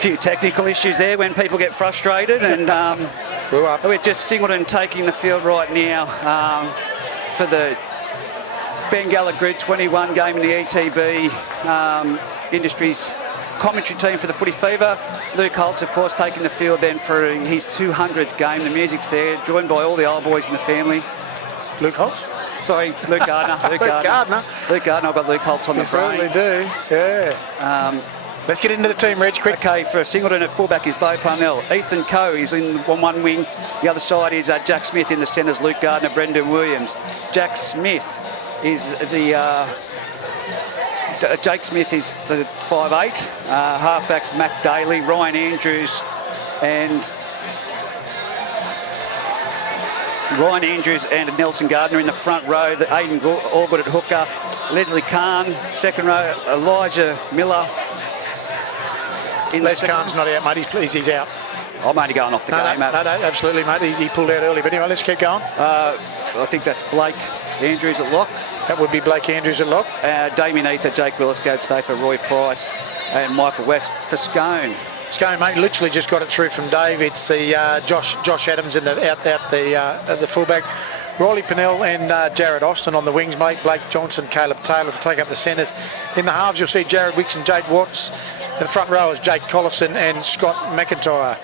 few technical issues there when people get frustrated, and we're just Singleton taking the field right now for the Bengalla Grid 21 game in the ETB Industries commentary team for the Footy Fever. Luke Holtz, of course, taking the field then for his 200th game. The music's there, joined by all the old boys in the family. Luke Holtz? Sorry, Luke Gardner. Luke Gardner. Luke Gardner. I've got Luke Holtz on the brain. You certainly do, yeah. Let's get into the team, Reg, quick. Okay, for Singleton at fullback is Bo Parnell. Ethan Coe is on one wing. The other side is Jack Smith. In the centres, Luke Gardner, Brendan Williams. Jack Smith is the... Jake Smith is the 5'8". Halfbacks, Matt Daly, Ryan Andrews and Nelson Gardner in the front row. Aidan Allgood at hooker. Leslie Kahn, second row. Elijah Miller. Les Kahn's not out, mate. He's out. I'm only going off the game, mate. No, absolutely, mate. He pulled out early. But anyway, let's keep going. I think that's Blake Andrews at lock. That would be Blake Andrews at lock. Damien Ether, Jake Willis, Gabe Stafer, Roy Price and Michael West for Scone. Scone, mate, literally just got it through from Dave. It's the Josh Adams in the fullback. Riley Pennell and Jared Austin on the wings, mate. Blake Johnson, Caleb Taylor to take up the centres. In the halves, you'll see Jared Wicks and Jade Watts. In the front row is Jake Collison and Scott McIntyre.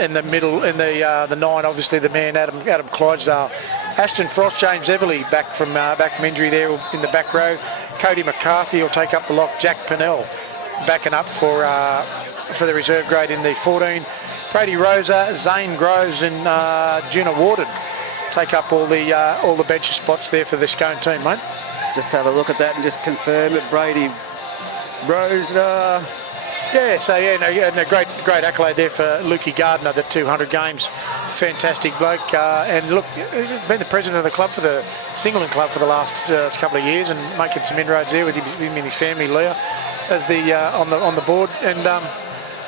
In the middle, in the nine, obviously the man Adam Clydesdale. Ashton Frost, James Everly back from injury there in the back row. Cody McCarthy will take up the lock. Jack Pennell backing up for the reserve grade in the 14. Brady Rosa, Zane Groves and Juna Warden take up all the bench spots there for the Scone team, mate. Just have a look at that and just confirm it. Brady Rosa. Yeah, so and a great accolade there for Lukey Gardner, the 200 games. Fantastic bloke. And look, been the president of the club for the Singleton club for the last couple of years and making some inroads there with him and his family, Leah, as the on the board. And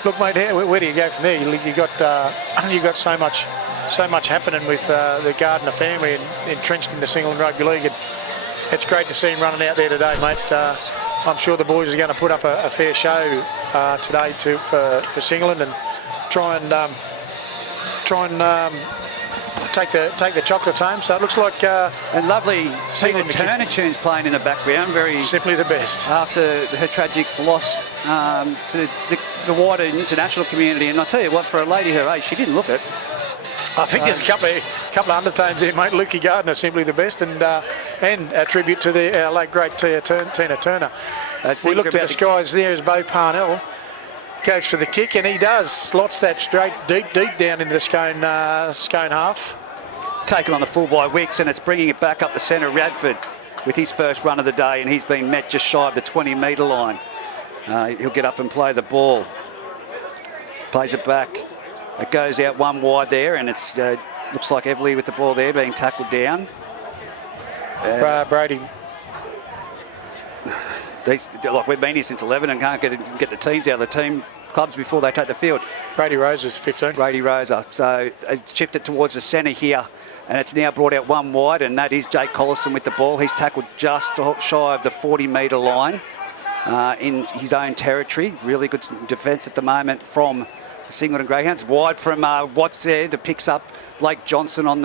look, mate, where do you go from there? You got so much happening with the Gardner family and entrenched in the Singleton Rugby League. And it's great to see him running out there today, mate. I'm sure the boys are going to put up a fair show today for Singleton and try and take the chocolates home. So it looks like and lovely Tina Turner tunes playing in the background. Very simply the best after her tragic loss to the wider international community. And I tell you what, for a lady her age, she didn't look it. I think there's a couple of undertones there, mate. Lukey Gardner, simply the best, and a tribute to our late great Tina Turner. We looked at the skies there as Bo Parnell goes for the kick, and he does. Slots that straight deep down into the Scone half. Taken on the full by Wicks, and it's bringing it back up the centre. Radford with his first run of the day, and he's been met just shy of the 20-metre line. He'll get up and play the ball. Plays it back. It goes out one wide there, and it's looks like Everly with the ball there being tackled down. Brady. We've been here since 11 and can't get the teams out of the team clubs before they take the field. Brady Rosa's 15. Brady Rosa. So it's shifted towards the centre here, and it's now brought out one wide, and that is Jake Collison with the ball. He's tackled just shy of the 40-metre line in his own territory. Really good defence at the moment from the Singleton Greyhounds. Wide from Watts there that picks up Blake Johnson on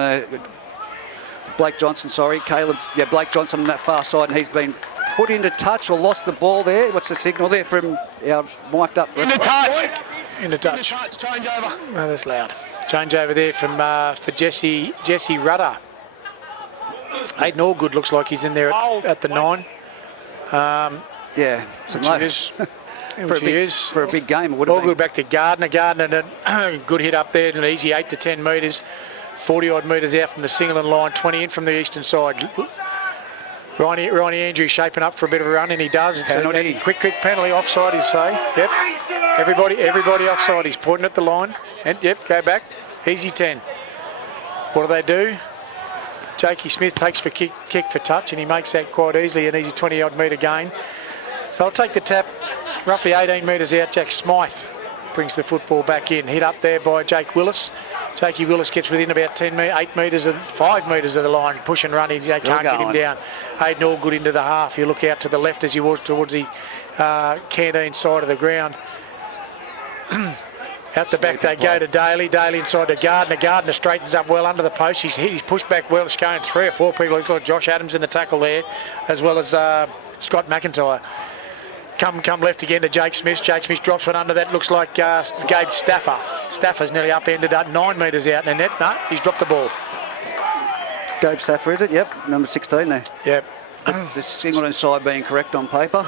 Blake Johnson on that far side, and he's been put into touch or lost the ball there. What's the signal there from our mic'd up? Into touch. Change over. No, that's loud. Change over there for Jesse Rudder. Aidan Allgood looks like he's in there at the 9. Yeah, for a big game. It would have been. Allgood back to Gardner. Gardner, a good hit up there, an easy 8 to 10 metres. 40-odd metres out from the Singleton line, 20 in from the eastern side. Ronnie Andrews shaping up for a bit of a run, and he does. It's a quick penalty, offside, you say. Yep. Everybody offside. He's pointing at the line. And yep, go back. Easy 10. What do? Jakey Smith takes for kick for touch, and he makes that quite easily, an easy 20-odd metre gain. So I'll take the tap, roughly 18 metres out. Jack Smythe brings the football back in. Hit up there by Jake Willis. Jakey Willis gets within about 8 metres and 5 metres of the line. Push and run. They can't get him down. Aidan Allgood into the half. You look out to the left as you walk towards the canteen side of the ground. Out the back they go to Daly. Daly inside to Gardner. Gardner straightens up well under the post. He's pushed back well to Scone. 3 or 4 people. He's got Josh Adams in the tackle there, as well as Scott McIntyre. Come left again to Jake Smith. Jake Smith drops one under that. Looks like Gabe Stafford. Stafford's nearly upended up 9 metres out in the net. No, he's dropped the ball. Gabe Stafford, is it? Yep, number 16 there. Yep. The Singleton side being correct on paper.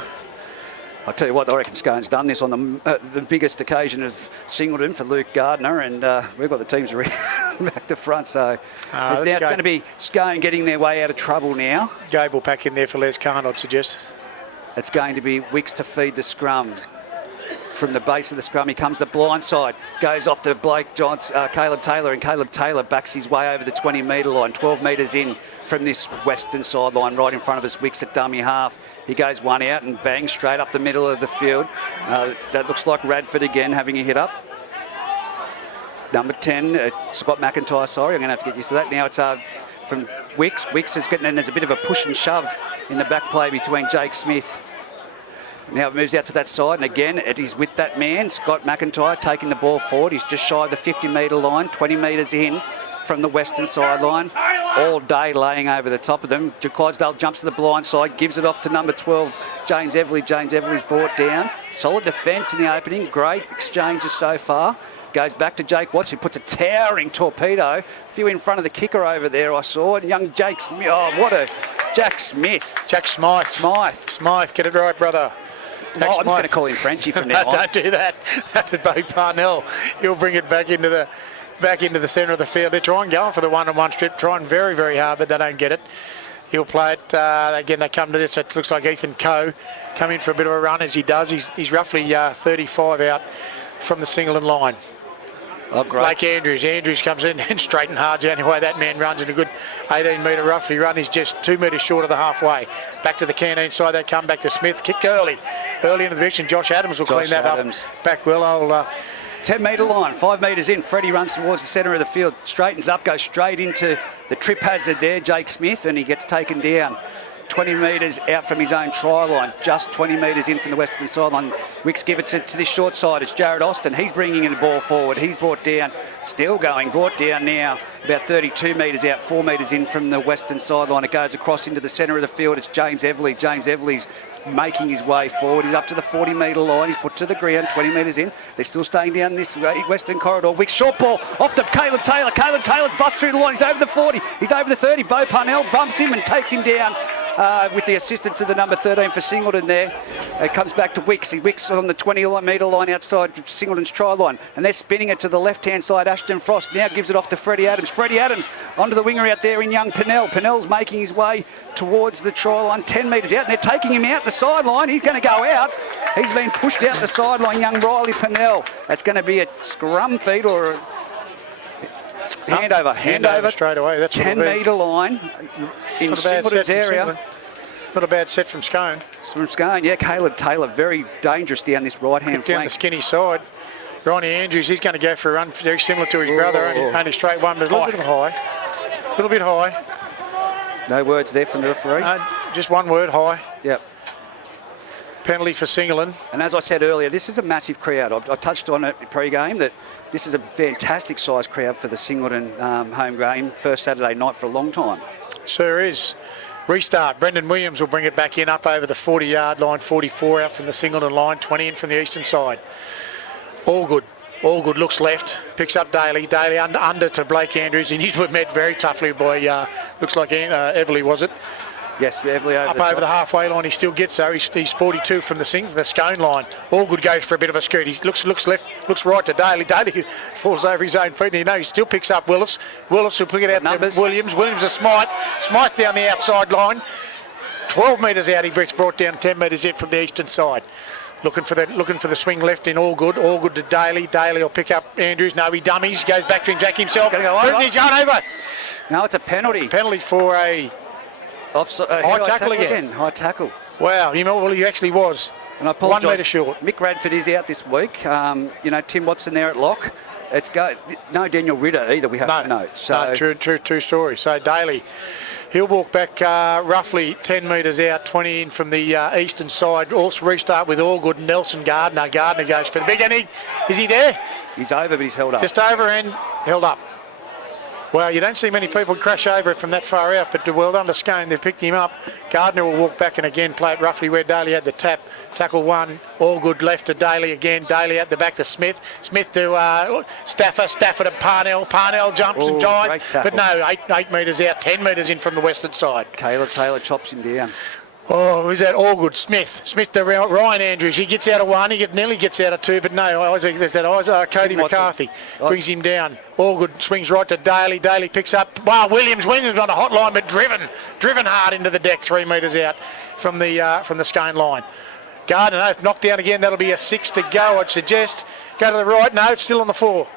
I'll tell you what, I reckon Scone's done this on the biggest occasion of Singleton for Luke Gardner, and we've got the teams back to front. So now it's going to be Scone getting their way out of trouble now. Gabe will pack in there for Les Khan, I'd suggest. It's going to be Wicks to feed the scrum. From the base of the scrum, he comes the blind side, goes off to Blake Johns, Caleb Taylor, and Caleb Taylor backs his way over the 20-metre line, 12 metres in from this western sideline, right in front of us. Wicks at dummy half. He goes one out and bangs straight up the middle of the field. That looks like Radford again having a hit up. Number 10, Scott McIntyre, sorry, I'm going to have to get used to that. Now it's from Wicks. Wicks is getting, and there's a bit of a push and shove in the back play between Jake Smith. Now it moves out to that side, and again, it is with that man, Scott McIntyre, taking the ball forward. He's just shy of the 50-metre line, 20 metres in from the western sideline. All day laying over the top of them. Clydesdale jumps to the blind side, gives it off to number 12, James Everly. James Everly's brought down. Solid defence in the opening. Great exchanges so far. Goes back to Jake Watts, who puts a towering torpedo. A few in front of the kicker over there, I saw. And young Jake Smith. Oh, what a... Jack Smith. Jack Smythe. Smythe, get it right, brother. I'm just going to call him Frenchie from now on. Don't do that. That's a Bo Parnell. He'll bring it back into the centre of the field. They're trying going for the one-on-one strip, trying very, very hard, but they don't get it. He'll play it. Again, they come to this. It looks like Ethan Coe come in for a bit of a run as he does. He's roughly 35 out from the Singleton line. Oh, great. Blake Andrews. Andrews comes in and straight and hard down the way that man runs in a good 18-metre roughly run. He's just 2 metres short of the halfway. Back to the canteen side. They come back to Smith. Kick early into the direction. Josh Adams will clean that up. Back well. 10-metre line, 5 metres in. Freddie runs towards the centre of the field. Straightens up, goes straight into the trip hazard there, Jake Smith, and he gets taken down. 20 metres out from his own try line, just 20 metres in from the western sideline. Wicks give it to this short side. It's Jared Austin. He's bringing in the ball forward. He's brought down, still going, brought down now about 32 metres out, 4 metres in from the western sideline. It goes across into the centre of the field. It's James Everly. James Everly's making his way forward. He's up to the 40-metre line. He's put to the ground, 20 metres in. They're still staying down this western corridor. Wicks short ball off to Caleb Taylor. Caleb Taylor's bust through the line. He's over the 40. He's over the 30. Bo Parnell bumps him and takes him down. With the assistance of the number 13 for Singleton there. It comes back to Wicks. Wicks on the 20-metre line outside Singleton's try line. And they're spinning it to the left-hand side. Ashton Frost now gives it off to Freddie Adams. Freddie Adams onto the winger out there in young Pennell. Pennell's making his way towards the try line, 10 metres out. And they're taking him out the sideline. He's going to go out. He's been pushed out the sideline, young Riley Pennell. That's going to be a scrum feed or a handover straight away. That's 10-metre line in Singleton's area. Not a bad set from Scone. From Scone, yeah. Caleb Taylor, very dangerous down this right-hand flank. Down the skinny side. Ronnie Andrews, he's going to go for a run very similar to his brother, only straight one, but a little bit high. A little bit high. No words there from the referee? Just one word, high. Yep. Penalty for Singleton. And as I said earlier, this is a massive crowd. I touched on it pre-game that this is a fantastic sized crowd for the Singleton home game, first Saturday night for a long time. Sure is. Restart. Brendan Williams will bring it back in up over the 40-yard line, 44 out from the Singleton line, 20 in from the eastern side. All good. Looks left. Picks up Daly. Daly under to Blake Andrews. And he's met very toughly by, looks like Everly, was it? Yes, Everly over the halfway line. He still gets there. He's 42 from the Scone line. All good goes for a bit of a scoot. He looks left, looks right to Daly. Daly falls over his own feet. And he still picks up Willis. Willis will pick it out to Williams. Williams to Smythe. Smythe down the outside line. 12 metres out. He gets brought down 10 metres in from the eastern side. Looking for the swing left in all good to Daly. Daly will pick up Andrews. No, he dummies. Goes back to Jack himself. He's going over. No, it's a penalty. Penalty for a high tackle again. High tackle. Wow, he actually was. And I apologise. 1 metre short. Mick Radford is out this week. Tim Watson there at lock. No Daniel Ritter either, we have to note. So. No, true story. So Daly He'll walk back roughly 10 metres out, 20 in from the eastern side. Also restart with Allgood, Nelson Gardner. Gardner goes for the big end. Is he there? He's over, but he's held up. Just over and held up. Well, you don't see many people crash over it from that far out, but well done to Scone. They've picked him up. Gardner will walk back and again play it roughly where Daly had the tap. Tackle one, Allgood left to Daly again. Daly at the back to Smith. Smith to Stafford. Stafford to Parnell. Parnell jumps and dives, but no, 8 metres out, 10 metres in from the western side. Taylor chops him down. Oh, who's that? Allgood. Smith to Ryan Andrews. He gets out of one. Nearly gets out of two, but no. There's that Cody McCarthy brings him down. Allgood swings right to Daly. Daly picks up. Wow, Williams on a hot line, but driven hard into the deck, 3 metres out from the Scone line. Gardner, knocked down again. That'll be a 6 to go, I'd suggest. Go to the right. No, it's still on the floor.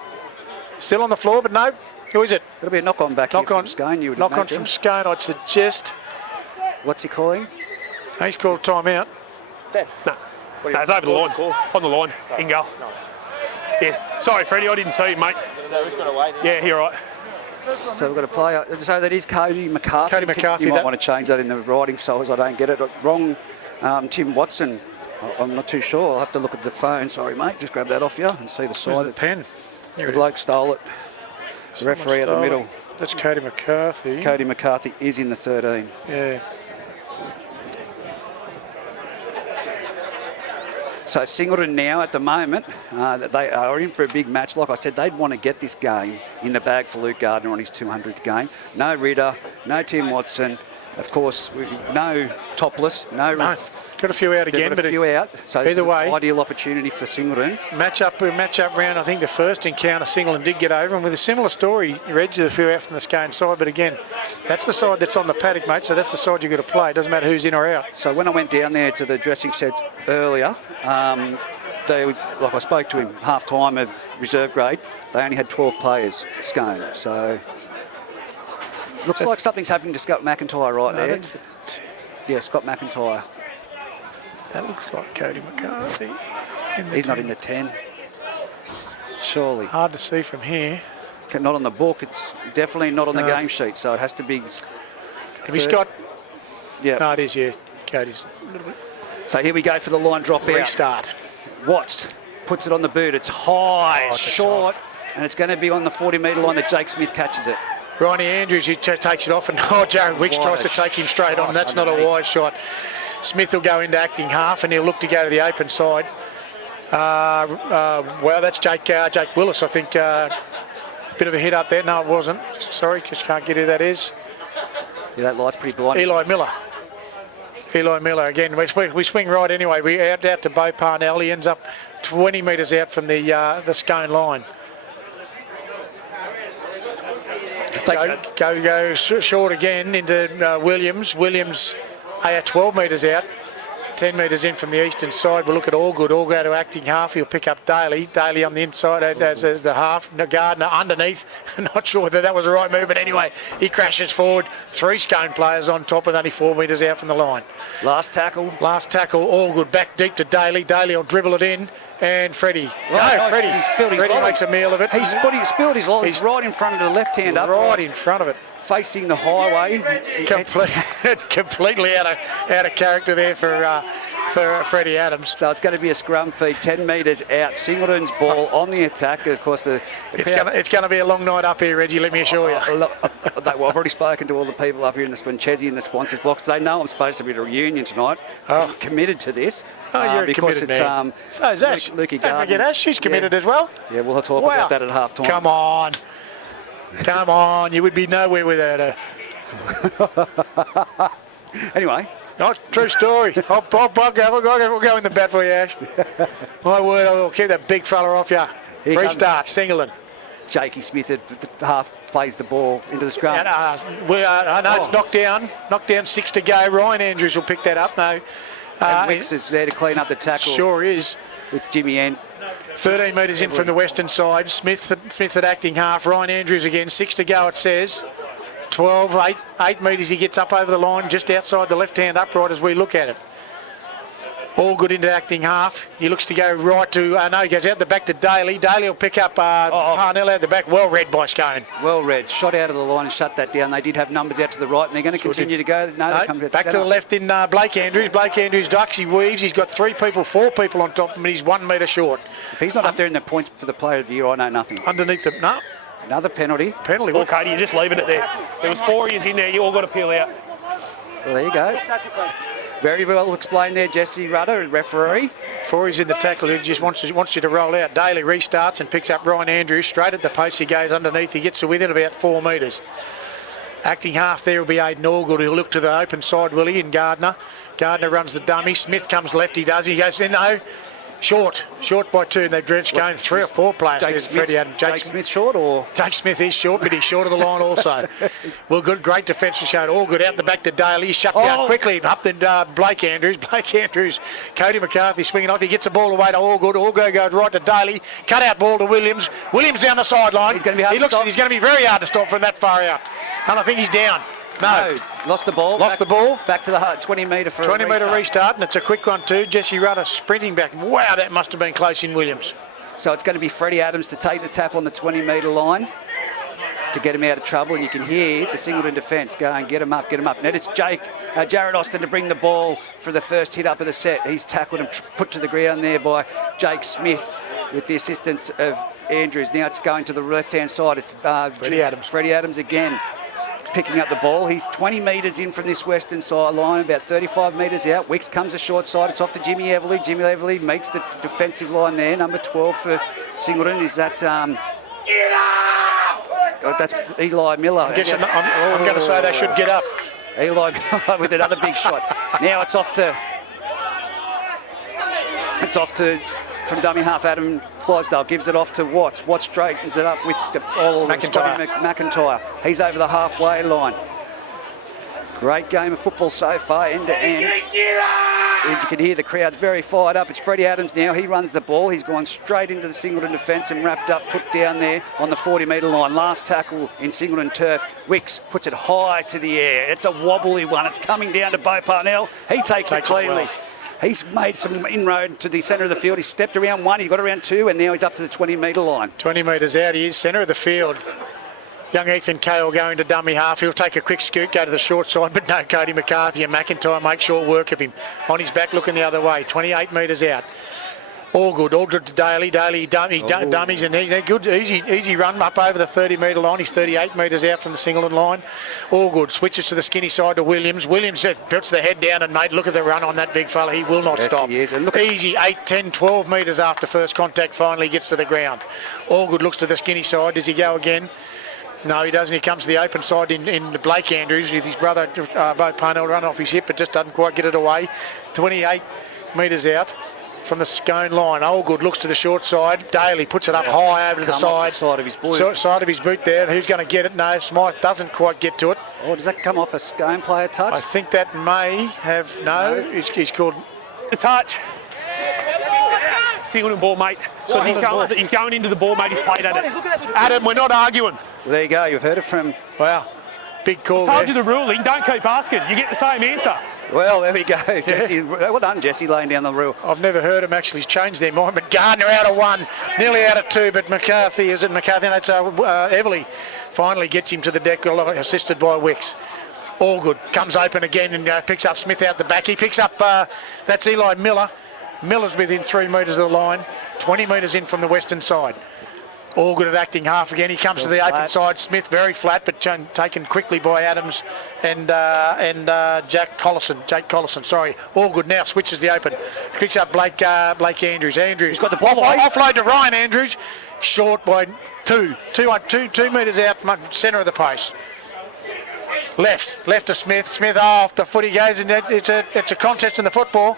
Still on the floor, but no. Who is it? It'll be a knock on back here from Scone. You would knock imagine. on from Scone, I'd suggest. What's he calling? He's called a timeout. No, it's over the line. On the line. In goal. Yeah. Sorry, Freddie, I didn't see you, mate. Yeah, you're right. So we've got a player. So that is Cody McCarthy. Cody McCarthy. You might want to change that in the writing so as I don't get it wrong. Tim Watson. I'm not too sure. I'll have to look at the phone. Sorry, mate. Just grab that off you and see the side. Where's the pen? The bloke stole it. The referee at the middle. That's Cody McCarthy. Cody McCarthy is in the 13. Yeah. So Singleton now at the moment, they are in for a big match. Like I said, they'd want to get this game in the bag for Luke Gardner on his 200th game. No Ritter, no Tim Watson. Of course, no Topless, no. Got a few out again, but a few out. So either way, ideal opportunity for Singleton. Match up round. I think the first encounter Singleton did get over, and with a similar story, Reg, a few out from the Scone side. But again, that's the side that's on the paddock, mate. So that's the side you've got to play. It doesn't matter who's in or out. So when I went down there to the dressing sheds earlier, like I spoke to him half time of reserve grade, they only had 12 players, Scone. So looks like something's happening to Scott McIntyre right there. Yeah, Scott McIntyre. That looks like Cody McCarthy. He's not in the 10. Surely. Hard to see from here. Not on the book. It's definitely not on the game sheet, so it has to be. Have you Scott? Yeah. No, it is, yeah. Cody's a little bit. So here we go for the line drop out. Restart. Watts puts it on the boot. It's high, it's short, and it's going to be on the 40-metre line that Jake Smith catches it. Ronnie Andrews, he takes it off, and Jared Wicks tries to take him straight on. That's not a wide shot. Smith will go into acting half, and he'll look to go to the open side. Well, that's Jake Willis, I think. Bit of a hit up there. No, it wasn't. Sorry, just can't get who that is. Yeah, that light's pretty blind. Eli Miller again. We swing right anyway. We out to Bo Parnell. He ends up 20 metres out from the Scone line. Go short again into Williams. Williams 12 metres out. 10 metres in from the eastern side. We'll look at Allgood. All go to acting half. He'll pick up Daly. Daly on the inside as the half. Gardner underneath. Not sure whether that was the right move, but anyway, he crashes forward. 3 Scone players on top with only 4 metres out from the line. Last tackle. Allgood back deep to Daly. Daly will dribble it in. And Freddie. Freddie makes a meal of it. He spilled his lolly. He's right in front of the left-hand up. Right in front of it. Facing the highway. Completely out of character there for Freddie Adams. So it's going to be a scrum feed, 10 metres out. Singleton's ball on the attack. Of course, it's going to be a long night up here, Reggie, let me assure you. I've already spoken to all the people up here in the Chesney in the sponsors box. They know I'm supposed to be at a reunion tonight. I'm committed to this. Oh, you're because committed, it's man. So is Ash. Lukey Don't forget Ash, she's committed as well. Yeah, we'll talk about that at half time. Come on, you would be nowhere without her. Anyway. True story. We'll go in the bat for you, Ash. My word, I'll keep that big fella off you. Restart, Singleton. Jakey Smith at half plays the ball into the scrum. It's knocked down. Knocked down, 6 to go. Ryan Andrews will pick that up, though. And Wicks is there to clean up the tackle. Sure is. With Jimmy Ent. 13 metres in from the western side. Smith at acting half. Ryan Andrews again. 6 to go, it says. 8 metres he gets up over the line, just outside the left-hand upright as we look at it. All good into acting half. He looks to go right to, he goes out the back to Daly. Daly will pick up Parnell out the back. Well read by Scone. Well read. Shot out of the line and shut that down. They did have numbers out to the right, and they're going to continue to go. No, they come to back to the left in Blake Andrews. Blake Andrews ducks, he weaves. He's got 4 people on top of him, and he's 1 metre short. If he's not up there in the points for the player of the year, I know nothing. Underneath them, no. Another penalty. Well, Cody, you're just leaving it there. There was 4 years in there. You all got to peel out. Well, there you go. Very well explained there, Jesse Rudder, referee. 4 is in the tackle. He just wants you to roll out. Daly restarts and picks up Ryan Andrews. Straight at the post he goes underneath. He gets to within about 4 metres. Acting half there will be Aidan Allgood. He'll look to the open side, will he, and Gardner. Gardner runs the dummy. Smith comes left. He does. He goes in, no. Short by 2, and they've drenched going 3 or 4 players. Jake Smith short, or? Jake Smith is short, but he's short of the line also. Well, good, great defence to show. All good out the back to Daly. He's shut down quickly. Up to Blake Andrews. Blake Andrews. Cody McCarthy swinging off. He gets the ball away to Allgood. Allgood goes right to Daly. Cut out ball to Williams. Williams down the sideline. He's going to be hard to stop. He's going to be very hard to stop from that far out. And I think he's down. No. Lost the ball. Back to the 20 metre for 20 metre restart, and it's a quick one too. Jesse Rudder sprinting back. Wow, that must have been close in Williams. So it's going to be Freddie Adams to take the tap on the 20 metre line to get him out of trouble. And you can hear the Singleton defence going, get him up. And it's Jared Austin to bring the ball for the first hit up of the set. He's tackled and put to the ground there by Jake Smith with the assistance of Andrews. Now it's going to the left-hand side. It's Freddie Adams again, picking up the ball. He's 20 metres in from this western side line, about 35 metres out. Wicks comes a short side. It's off to Jimmy Everly. Jimmy Everly makes the defensive line there. Number 12 for Singleton is that... Get up! That's Eli Miller. I'm going to say they should get up. Eli Miller with another big shot. Now it's off to from dummy half, Adam Clydesdale gives it off to Watts. Watts straightens it up with McIntyre. He's over the halfway line. Great game of football so far, end to end. And you can hear the crowd's very fired up. It's Freddie Adams now. He runs the ball. He's gone straight into the Singleton defence and wrapped up, put down there on the 40 metre line. Last tackle in Singleton turf. Wicks puts it high to the air. It's a wobbly one. It's coming down to Bo Parnell. He takes it cleanly. Well. He's made some inroad to the centre of the field. He stepped around 1, he got around 2, and now he's up to the 20 metre line. 20 metres out, he is centre of the field. Young Ethan Cale going to dummy half. He'll take a quick scoot, go to the short side, but no, Cody McCarthy and McIntyre make short work of him. On his back, looking the other way. 28 metres out. All good to Daly. Dummies, and he good, easy run up over the 30 metre line. He's 38 metres out from the Singleton line. All good. Switches to the skinny side to Williams. Williams puts the head down, and mate, look at the run on that big fella. He will not stop. He is. And look easy 8, 10, 12 metres after first contact. Finally gets to the ground. All good looks to the skinny side. Does he go again? No, he doesn't. He comes to the open side in Blake Andrews with his brother Bo Parnell run off his hip, but just doesn't quite get it away. 28 metres out from the Scone line. Allgood looks to the short side. Daly puts it up high over to the side of his boot. Side of his boot there. Who's going to get it? No, Smythe doesn't quite get to it. Oh, does that come off a Scone player touch? I think that may have. No. He's called the touch. Singleton ball, mate. Because he's going into the ball, mate. He's played at it. Adam, we're not arguing. Well, there you go. You've heard it from... Wow. Big call I told you the ruling. Don't keep asking. You get the same answer. Well, there we go. Jesse, well done, Jesse, laying down the rule. I've never heard them actually change their mind, but Gardner out of 1, nearly out of 2, but McCarthy, is it McCarthy? No, it's Everly finally gets him to the deck, assisted by Wicks. All good. Comes open again and picks up Smith out the back. He picks up, that's Eli Miller. Miller's within 3 metres of the line, 20 metres in from the western side. All good at acting half again. He comes to the open side. Smith very flat, but taken quickly by Adams and Jake Collison. Sorry. All good now. Switches the open. Picks up Blake Andrews. He's got the ball. Offload to Ryan Andrews. Short by 2 metres out from centre of the post. Left to Smith. Smith off the foot he goes, and it's a contest in the football.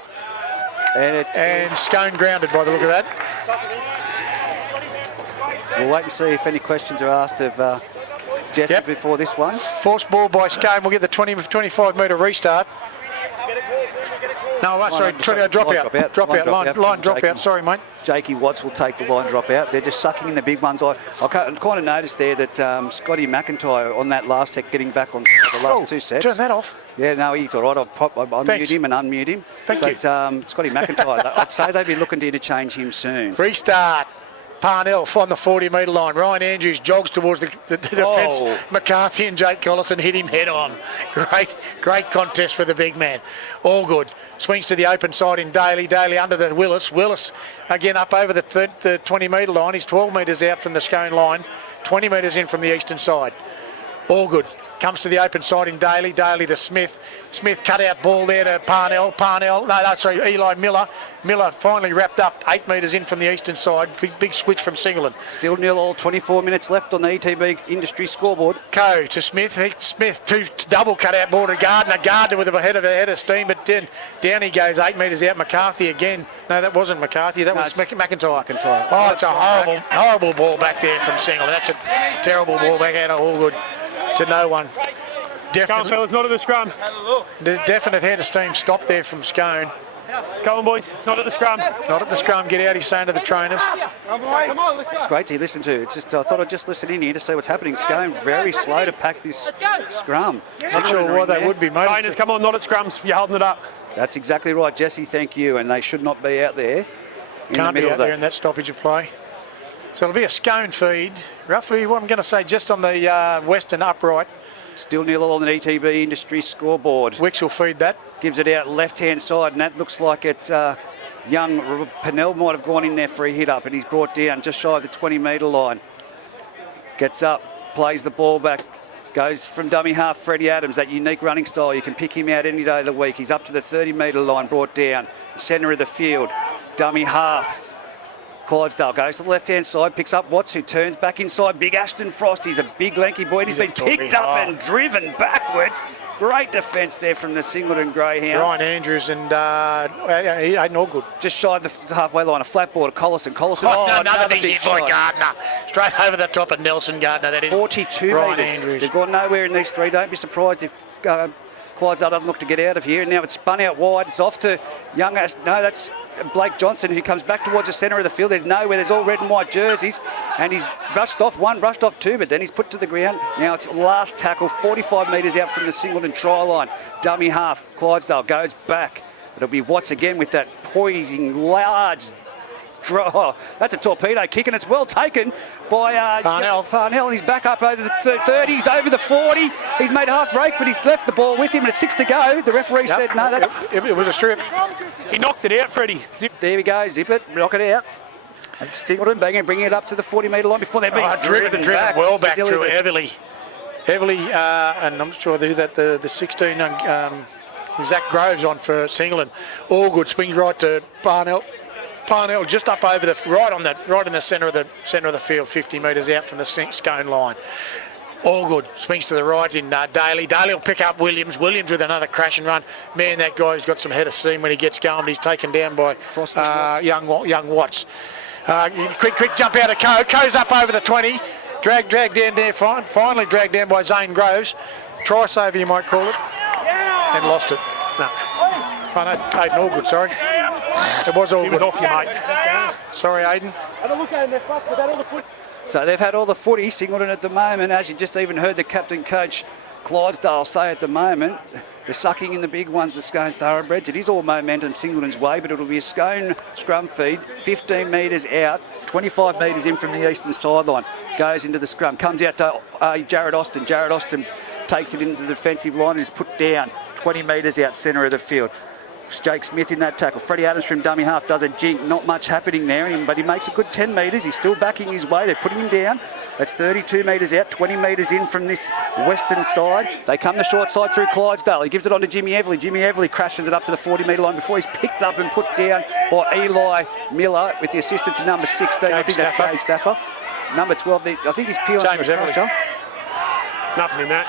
And Scone grounded by the look of that. We'll wait and see if any questions are asked of Jesse before this one. Forced ball by Scone. We'll get the 25 metre restart. No, sorry, drop out. Line drop out, sorry, mate. Jakey Watts will take the line drop out. They're just sucking in the big ones. I kind of noticed there that Scotty McIntyre on that last set getting back on the last two sets. Turn that off. Yeah, no, he's all right. I'll mute him and unmute him. Thank you. Scotty McIntyre, I'd say they'd be looking to interchange him soon. Restart. Parnell on the 40-metre line. Ryan Andrews jogs towards the defence. McCarthy and Jake Collison hit him head on. Great contest for the big man. All good. Swings to the open side in Daly. Daly under the Willis. Willis again up over the 20-metre line. He's 12 metres out from the Scone line. 20 metres in from the eastern side. All good. Comes to the open side in Daly. Daly to Smith. Smith cut out ball there to Parnell. Eli Miller. Miller finally wrapped up 8 metres in from the eastern side. Big switch from Singleton. Still 0-all, 24 minutes left on the ETB industry scoreboard. Coe to Smith. Smith two double cut out ball to Gardner. Gardner with a head of steam, but then down he goes 8 metres out. McCarthy again. No, that wasn't McCarthy. That was McIntyre. Oh, it's a horrible ball back there from Singleton. That's a terrible ball back out of all good. To no one. Come on, fellas, not at the scrum. The definite head of steam stop there from Scone. Come on, boys, not at the scrum. Not at the scrum, get out, he's saying to the trainers. It's great to listen to. It's just, I thought I'd just listen in here to see what's happening. Scone very slow to pack this scrum. Not sure why they would be, mate. Trainers, come on, not at scrums. You're holding it up. That's exactly right, Jesse, thank you. And they should not be out there. Can't be out there in that stoppage of play. So it'll be a Scone feed, roughly what I'm going to say, just on the western upright. Still 0-all on the ETB industry scoreboard. Wicks will feed that. Gives it out left-hand side, and that looks like it's young Pennell might have gone in there for a hit-up, and he's brought down just shy of the 20-metre line. Gets up, plays the ball back, goes from dummy half, Freddie Adams, that unique running style. You can pick him out any day of the week. He's up to the 30-metre line, brought down. Centre of the field, dummy half. Clydesdale goes to the left-hand side, picks up Watts, who turns back inside. Big Ashton Frost, he's a big lanky boy. He's been picked up and driven backwards. Great defence there from the Singleton Greyhound. Ryan Andrews and Aiden Allgood. Just shy of the halfway line, a flat ball to Collison. Another big hit by Gardner. Straight over the top of Nelson Gardner. That is 42 Ryan metres. Andrews. They've gone nowhere in these three. Don't be surprised if Clydesdale doesn't look to get out of here. And now it's spun out wide. It's off to young Ashton. No, that's Blake Johnson, who comes back towards the centre of the field. There's nowhere. There's all red and white jerseys. And he's brushed off one, brushed off two, but then he's put to the ground. Now it's last tackle, 45 metres out from the Singleton try line. Dummy half. Clydesdale goes back. It'll be Watts again with that poising large draw. That's a torpedo kick, and it's well taken by Parnell, and he's back up over the 30. He's over the 40. He's made a half break, but he's left the ball with him, and it's 6 to go. The referee said no. It was a strip. He knocked it out, Freddie. There we go. Zip it. Knock it out. And Singleton bringing it up to the 40-metre line before they're being driven back. Well back through heavily, and I'm not sure who that the 16 Zach Groves on for Singleton. All good. Swings right to Parnell. Parnell just up over right in the centre of the field, 50 metres out from the Scone line. All good. Swings to the right in Daly. Daly will pick up Williams. Williams with another crash and run. Man, that guy's got some head of steam when he gets going, but he's taken down by young Watts. Quick jump out of Coe. Coe's up over the 20. Dragged down there. Finally dragged down by Zane Groves. Try saver, you might call it. And lost it. No. Oh, no, Aiden Allgood, sorry. It was all good. He was off you, mate. Sorry, Aiden. So they've had all the footy, Singleton at the moment, as you just even heard the captain coach Clydesdale say at the moment. They're sucking in the big ones, the Scone thoroughbreds. It is all momentum Singleton's way, but it'll be a Scone scrum feed, 15 metres out, 25 metres in from the eastern sideline. Goes into the scrum, comes out to Jared Austin. Jared Austin takes it into the defensive line and is put down 20 metres out centre of the field. Jake Smith in that tackle. Freddie Adams from dummy half does a jink. Not much happening there, but he makes a good 10 metres. He's still backing his way. They're putting him down. That's 32 metres out, 20 metres in from this western side. They come the short side through Clydesdale. He gives it on to Jimmy Everly. Jimmy Everly crashes it up to the 40-metre line before he's picked up and put down by Eli Miller with the assistance of number 16. I think that's Dave Stafford. Number 12, I think he's peeling. James Everly. Nothing in that.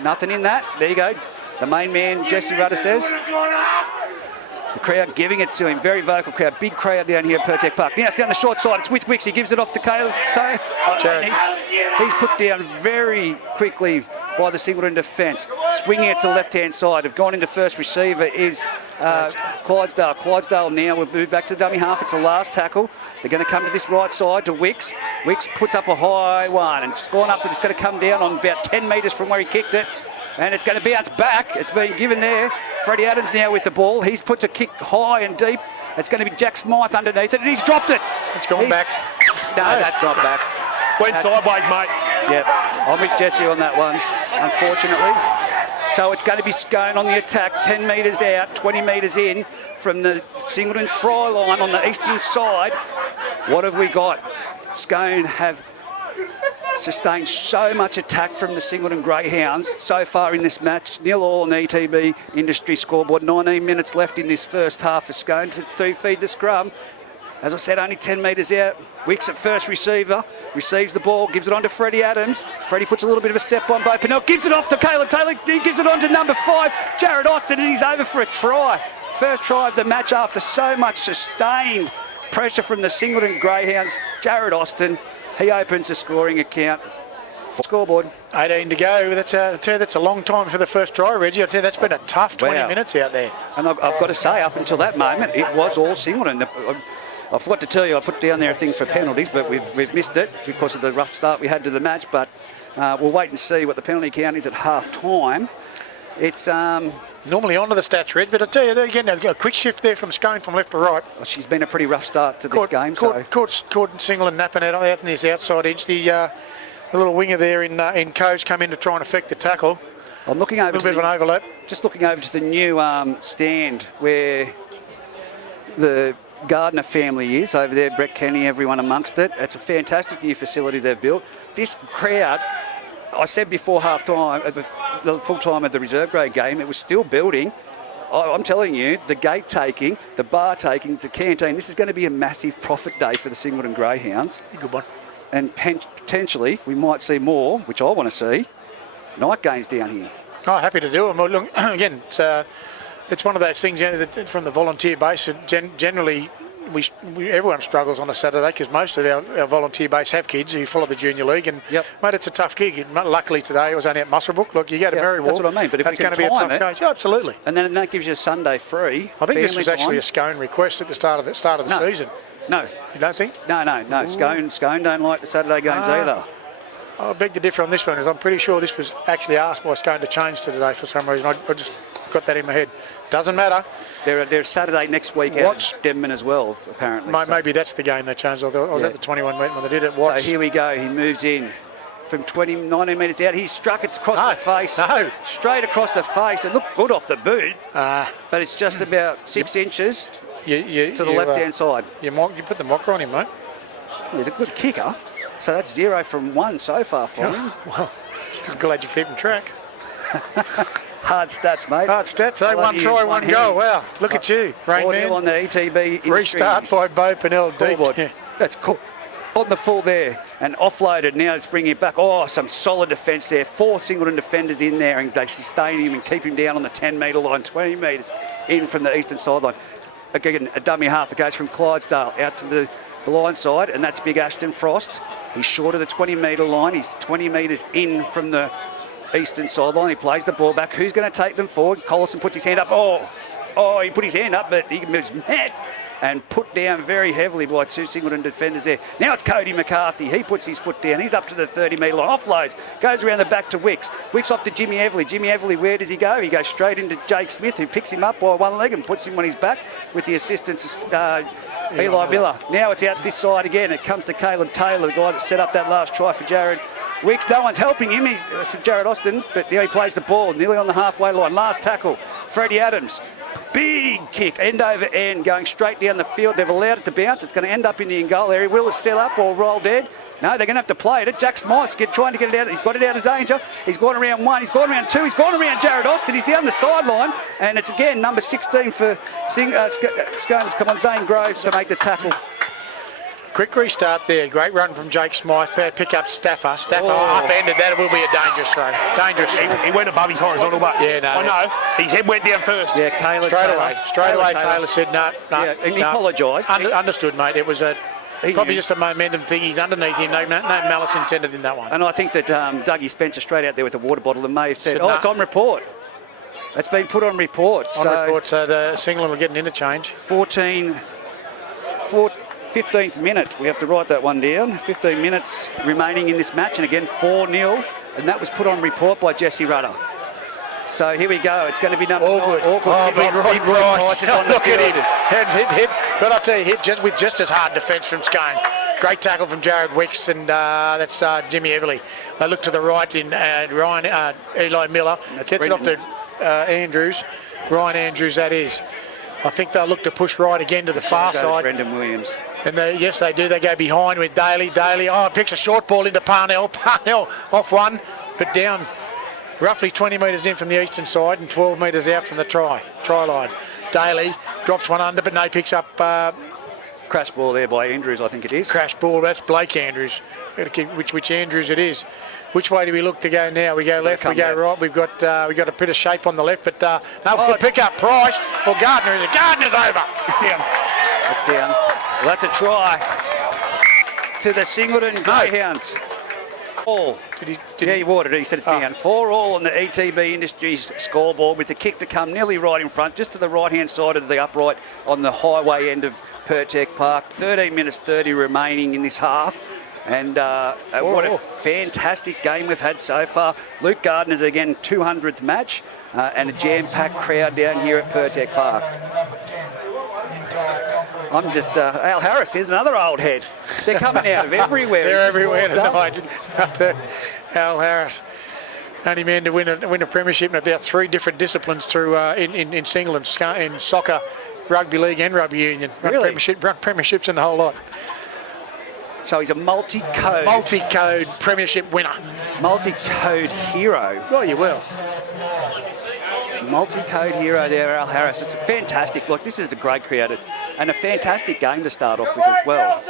Nothing in that. There you go. The main man, Jesse Rudder, says. The crowd giving it to him. Very vocal crowd. Big crowd down here at Pertec Park. Now it's down the short side. It's with Wicks. He gives it off to Kale. He's put down very quickly by the Singleton defence. Swinging it to the left-hand side. Have gone into first receiver is Clydesdale. Clydesdale now will move back to the dummy half. It's the last tackle. They're going to come to this right side to Wicks. Wicks puts up a high one and it's gone up, but it's going to come down on about 10 metres from where he kicked it. And it's going to bounce back. It's been given there. Freddie Adams now with the ball. He's put a kick high and deep. It's going to be Jack Smythe underneath it, and he's dropped it. It's gone back. No, that's not back. Went sideways, mate. Yep, I'm with Jesse on that one, unfortunately. So it's going to be Scone on the attack, 10 metres out, 20 metres in from the Singleton try line on the eastern side. What have we got? Scone have sustained so much attack from the Singleton Greyhounds so far in this match. 0-all on the ETB industry scoreboard. 19 minutes left in this first half for Scone to feed the scrum. As I said, only 10 metres out. Wicks at first receiver, receives the ball, gives it on to Freddie Adams. Freddie puts a little bit of a step on Bo Pennell, gives it off to Caleb Taylor. He gives it on to number 5, Jared Austin, and he's over for a try. First try of the match after so much sustained pressure from the Singleton Greyhounds. Jared Austin, he opens the scoring account. Scoreboard. 18 to go. I'd tell you, that's a long time for the first try, Reggie. I'd tell you that's been a tough 20 minutes out there. And I've got to say, up until that moment, it was all Singleton. I forgot to tell you, I put down there a thing for penalties, but we've missed it because of the rough start we had to the match. But we'll wait and see what the penalty count is at half-time. It's... normally onto the stats, Reg, but I tell you, again, a quick shift there from Scone from left to right. Well, she's been a pretty rough start to this game. Caught Singleton napping out in this outside edge. The little winger there in Coe's come in to try and affect the tackle. I'm looking over a little bit of an overlap. Just looking over to the new stand where the Gardner family is over there. Brett Kenny, everyone amongst it. It's a fantastic new facility they've built. This crowd, I said before half-time, at the full time of the reserve grade game, it was still building. I'm telling you, the gate taking, the bar taking, the canteen, this is going to be a massive profit day for the Singleton Greyhounds. Good one. And potentially, we might see more, which I want to see, night games down here. Oh, happy to do them. Well, look, again, it's one of those things from the volunteer base. Generally, everyone struggles on a Saturday because most of our volunteer base have kids who follow the junior league. And, mate, it's a tough gig. Luckily today, I was only at Muswellbrook. Look, you go to Marywall. That's what I mean. But if it's going to be a tough game. Yeah, absolutely. And then that gives you a Sunday free. I think this was actually a Scone request at the start of the season. No. You don't think? No. Scone don't like the Saturday games either. I beg to differ on this one, because I'm pretty sure this was actually asked by Scone to change to today for some reason. I just got that in my head. Doesn't matter. They're Saturday next week out at Denman as well, apparently. Maybe that's the game they changed. I was at the 21 meeting when they did it. Watts. So here we go. He moves in from 19 metres out. He struck it across the face. No. Straight across the face. It looked good off the boot. But it's just about 6 inches to the left-hand side. You put the mocker on him, mate. He's a good kicker. So that's 0 from 1 so far for him. Well, I'm glad you're keeping track. Hard stats, mate. Hard stats, eh? 1 try, 1 goal. Wow, look at you. 4-0 on the ETB. Restart by Bo Pennell deep. Yeah. That's cool. On the full there and offloaded. Now it's bringing it back. Oh, some solid defence there. 4 Singleton defenders in there, and they sustain him and keep him down on the 10-metre line, 20 metres in from the eastern sideline. Again, a dummy half. It goes from Clydesdale out to the line side, and that's Big Ashton Frost. He's short of the 20-metre line. He's 20 metres in from the eastern sideline. He plays the ball back. Who's going to take them forward? Collison puts his hand up. Oh, he put his hand up, but he moves mad and put down very heavily by 2 Singleton defenders there. Now it's Cody McCarthy. He puts his foot down. He's up to the 30-metre line. Offloads. Goes around the back to Wicks. Wicks off to Jimmy Everly. Jimmy Everly, where does he go? He goes straight into Jake Smith, who picks him up by one leg and puts him on his back with the assistance of Eli Miller. Now it's out this side again. It comes to Caleb Taylor, the guy that set up that last try for Jared Wicks. No one's helping him. He's for Jared Austin, but now he plays the ball nearly on the halfway line. Last tackle, Freddie Adams. Big kick, end over end, going straight down the field. They've allowed it to bounce. It's going to end up in the in-goal area. Will it set up or roll dead? No, they're going to have to play it. Jack Smythe's trying to get it out. He's got it out of danger. He's gone around 1. He's gone around 2. He's gone around Jared Austin. He's down the sideline. And it's again number 16 for Scone's come on, Zane Groves to make the tackle. Quick restart there. Great run from Jake Smythe. Pick up Stafford upended. That will be a dangerous throw. Dangerous. He went above his horizontal, but yeah, no. I know. His head went down first. Yeah, Straight away, Taylor said no. Yeah, and he apologised. Understood, mate. It was a Probably just a momentum thing. He's underneath him. No malice intended in that one. And I think that Dougie Spencer straight out there with the water bottle and may have said, So, it's on report. It's been put on report. So the Singleton will get an interchange. 15th minute. We have to write that one down. 15 minutes remaining in this match. And again, 4-0. And that was put on report by Jesse Rudder. So here we go. It's going to be number all 9. good. All good. Oh, big Roy Price is on the Look field. at him. Hit. But I'll tell you, with just as hard defence from Scone. Great tackle from Jared Wicks, and that's Jimmy Everly. They look to the right in Eli Miller. Gets it off to Andrews. Ryan Andrews, that is. I think they'll look to push right again to the far side. Brendan Williams. And yes, they do. They go behind with Daly. Picks a short ball into Parnell. Parnell off one, but down roughly 20 metres in from the eastern side and 12 metres out from the try line. Daly drops one under, but no, picks up... Crash ball there by Andrews, I think it is. Crash ball, that's Blake Andrews. Which Andrews it is. Which way do we look to go now? We go left, we go right. We've got a bit of shape on the left, but good pick up. Price or Gardner. Is it? Gardner's over. It's down. It's down. Well, that's a try to the Singleton Greyhounds. All. He watered it. He said it's down. 4-all on the ETB Industries scoreboard with the kick to come nearly right in front, just to the right-hand side of the upright on the highway end of Pertec Park. 13 minutes 30 remaining in this half. And what a fantastic game we've had so far. Luke Gardner's again 200th match and a jam-packed crowd down here at Pertec Park. I'm just, Al Harris, here's another old head. They're coming out of everywhere. They're everywhere tonight. Al Harris, only man to win a premiership in about 3 different disciplines through in Singleton, in soccer, rugby league and rugby union. Really? Run premierships and the whole lot. So he's a multi-code premiership winner. Multi-code hero. Well, you will. Multi-code hero there, Al Harris. It's fantastic. Look, this is a great crowd and a fantastic game to start off with as well.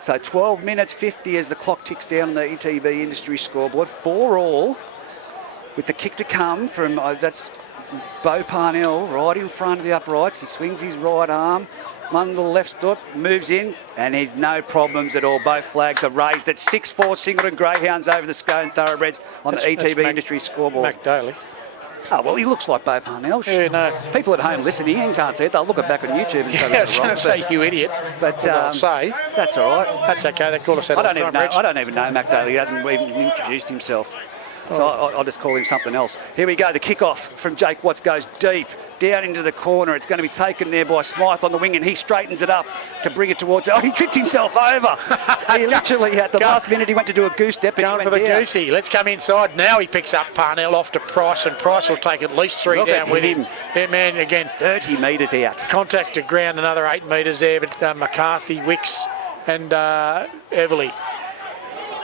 So 12 minutes 50 as the clock ticks down on the ETB Industry scoreboard. 4-all with the kick to come from, that's Bo Parnell right in front of the uprights. He swings his right arm, one to the left foot, moves in, and he's no problems at all. Both flags are raised at 6-4 Singleton Greyhounds over the Scone Thoroughbreds on the ETB Industry scoreboard. Mac Daly. Oh, well, he looks like Bo Parnell. Yeah, no. People at home listening in can't see it. They'll look it back on YouTube and say I was going to say, you idiot. But I'll say. That's all right. That's okay. They call us that. I don't even know Mac Daly. He hasn't even introduced himself. So I'll just call him something else. Here we go. The kickoff from Jake Watts goes deep, down into the corner. It's going to be taken there by Smythe on the wing, and he straightens it up to bring it towards... Oh, he tripped himself over. He literally, at the last minute, he went to do a goose step. Going for the goosey. Let's come inside. Now he picks up Parnell off to Price, and Price will take at least 3 down with him. Yeah, man, again. 30 metres out. Contact to ground, another 8 metres there, but McCarthy, Wicks and Everly.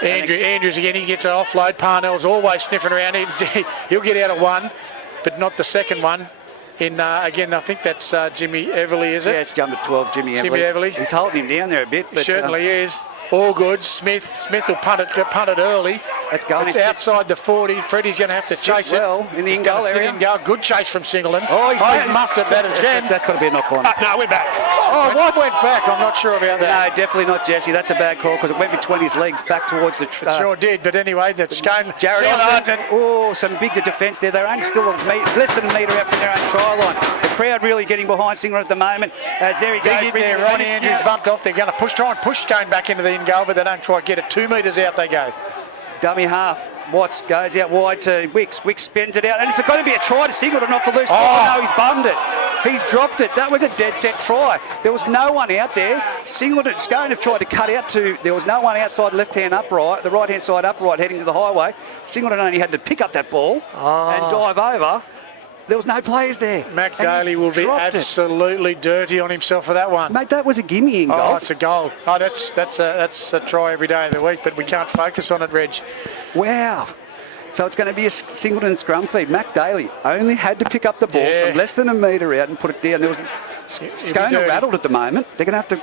Andrews again, he gets an offload. Parnell's always sniffing around. He'll get out of one, but not the second one. Again, I think that's Jimmy Everly, is it? Yeah, it's number 12, Jimmy Everly. He's holding him down there a bit. But, certainly is. All good. Smith will punt it early. Let's go. It's outside the 40. Freddie's going to have to chase it. In the in-goal area. Good chase from Singleton. Oh, he's muffed it that again. That could have been a knock on. No, we're back. Oh, what went back? I'm not sure about that. No, definitely not Jesse. That's a bad call because it went between his legs back towards the... It sure did, but anyway, that's Scone. Jared Osmond. Some big defence there. They're only still less than a metre out from their own try line. The crowd really getting behind Singleton at the moment. As there he goes. Big hit there. Ronnie Andrews bumped off. They're going to try and push Scone back into the in-goal, but they don't quite get it. 2 metres out they go. Dummy half. Watts goes out wide to Wicks. Wicks spins it out. And it's going to be a try to Singleton off the loose ball. No, he's bummed it. He's dropped it. That was a dead set try. There was no one out there. Singleton, Scone have tried to cut out to... There was no one outside left-hand upright, the right-hand side upright heading to the highway. Singleton only had to pick up that ball and dive over. There was no players there. Mac Daly will be absolutely dirty on himself for that one. Mate, that was a gimme in golf. Oh, it's a goal. Oh, that's a try every day of the week, but we can't focus on it, Reg. Wow. So it's going to be a Singleton scrum feed. Mac Daly only had to pick up the ball from less than a metre out and put it down. Scone are rattled at the moment. They're going to have to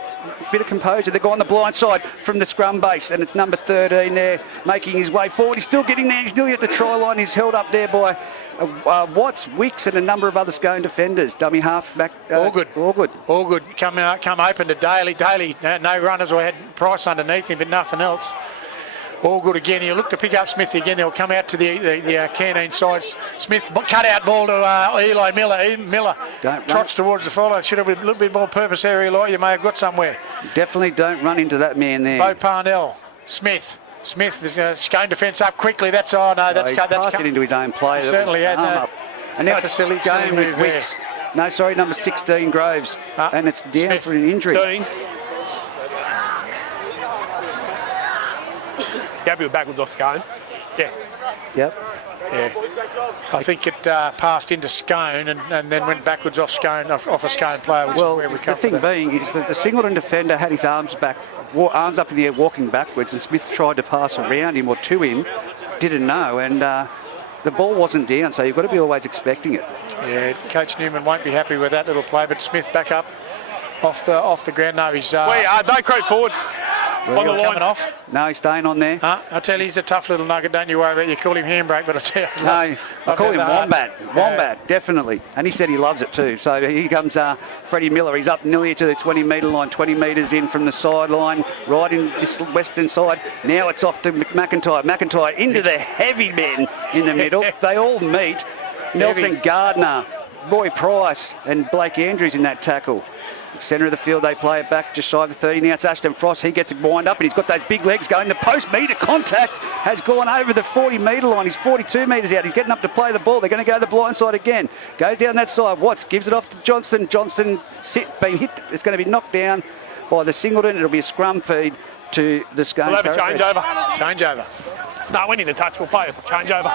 bit of composure. They go on the blind side from the scrum base, and it's number 13 there making his way forward. He's still getting there. He's nearly at the try line. He's held up there by Watts, Wicks, and a number of other Scone defenders. Dummy half back. All good. All good. All good. Come open to Daly. Daly, no runners. We had Price underneath him, but nothing else. All good again. He'll look to pick up Smith again. They'll come out to the canteen side. Smith cut out ball to Eli Miller. Miller trots towards the follow. Should have a little bit more purpose there, Eli. You may have got somewhere. Definitely don't run into that man there. Bo Parnell. Smith, Scone defence up quickly. That's he's passed it into his own play. Certainly had up. And now it's silly Scone with move Wicks. No, sorry, number 16 Groves, and it's down Smith, for an injury. 13. Happy with backwards off Scone. Yeah. Yep. Yeah. I think it passed into Scone and then went backwards off Scone, off a Scone player, which is where we come the thing being is that the Singleton defender had his arms up in the air walking backwards, and Smith tried to pass around him or to him, didn't know, and the ball wasn't down, so you've got to be always expecting it. Yeah, Coach Newman won't be happy with that little play, but Smith back up off the ground. No, he's... don't creep forward. On the line. Coming off. No, he's staying on there. I tell you, he's a tough little nugget. Don't you worry about it. You call him Handbrake, but I tell you... No, I call him Wombat. Wombat, definitely. And he said he loves it too. So here comes Freddie Miller. He's up nearly to the 20-metre line, 20 metres in from the sideline, right in this western side. Now it's off to McIntyre. McIntyre into the heavy men in the middle. They all meet. Nelson Gardner, Roy Price and Blake Andrews in that tackle. Centre of the field, they play it back just shy of the 30. Now it's Ashton Frost. He gets it wind up and he's got those big legs going. The post-metre contact has gone over the 40-metre line. He's 42 metres out. He's getting up to play the ball. They're going to go to the blind side again. Goes down that side. Watts gives it off to Johnson. Johnson being hit. It's going to be knocked down by the Singleton. It'll be a scrum feed to the Scone. We'll have a changeover. Changeover. No, we need a touch. We'll play a changeover.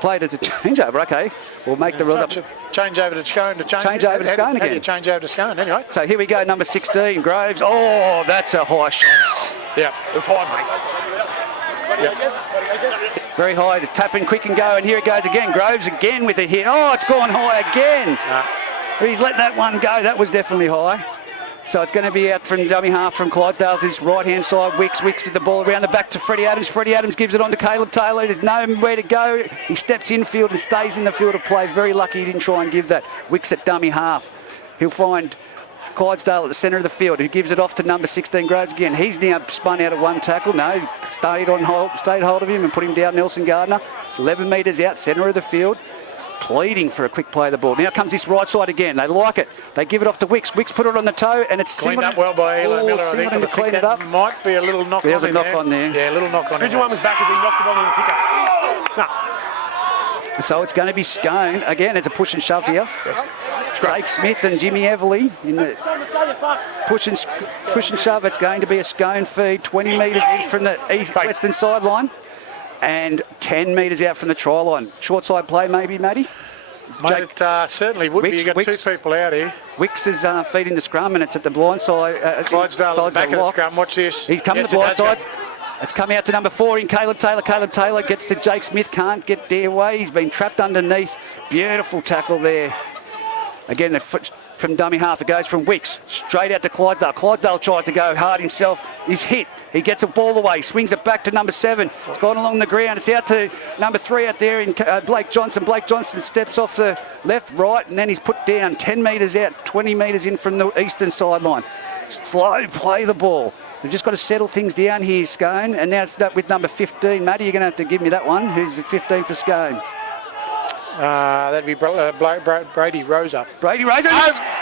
Played as a changeover. Okay, we'll make the rules up. Change over to Scone. Change over to Scone again. How do you change over to Scone anyway? So here we go, number 16, Groves. Oh, that's a high shot. Yeah, it was high, mate. Yep. Very high, the tap in quick and go, and here it goes again. Groves again with a hit. Oh, it's gone high again. He's let that one go. That was definitely high. So it's going to be out from dummy half from Clydesdale to this right-hand side. Wicks with the ball around the back to Freddie Adams. Freddie Adams gives it on to Caleb Taylor. There's nowhere to go. He steps infield and stays in the field of play. Very lucky he didn't try and give that. Wicks at dummy half. He'll find Clydesdale at the centre of the field, who gives it off to number 16 Groves again. He's now spun out of one tackle. No, he stayed hold of him and put him down. Nelson Gardner, 11 metres out, centre of the field. Pleading for a quick play of the ball. Now comes this right side again. They like it. They give it off to Wicks. Wicks put it on the toe, and it's cleaned up well by Eli Miller. I think to clean it up. Might be a little knock There's a knock on there. Yeah, a little knock on there. One was back as he knocked it on the pickup. No. So it's going to be Scone. Again, it's a push and shove here. Jake Smith and Jimmy Everly in the push and shove. It's going to be a Scone feed, 20 metres in from the western sideline. And 10 metres out from the try line. Short side play maybe, Matty? Mate, it certainly would be. You've got two people out here. Wicks is feeding the scrum and it's at the blind side. Clydesdale at the back of the scrum. Watch this. He's coming to the blind side. It's come out to number 4 in Caleb Taylor. Caleb Taylor gets to Jake Smith. Can't get their way. He's been trapped underneath. Beautiful tackle there. Again, from dummy half. It goes from Wicks straight out to Clydesdale. Clydesdale tries to go hard himself. He's hit. He gets a ball away. Swings it back to number 7. It's gone along the ground. It's out to number 3 out there in Blake Johnson. Blake Johnson steps off the left, right, and then he's put down 10 metres out, 20 metres in from the eastern sideline. Slow play the ball. They've just got to settle things down here, Scone. And now it's up with number 15. Matty, you're going to have to give me that one. Who's at 15 for Scone? That'd be Brady Rosa. Brady Rosa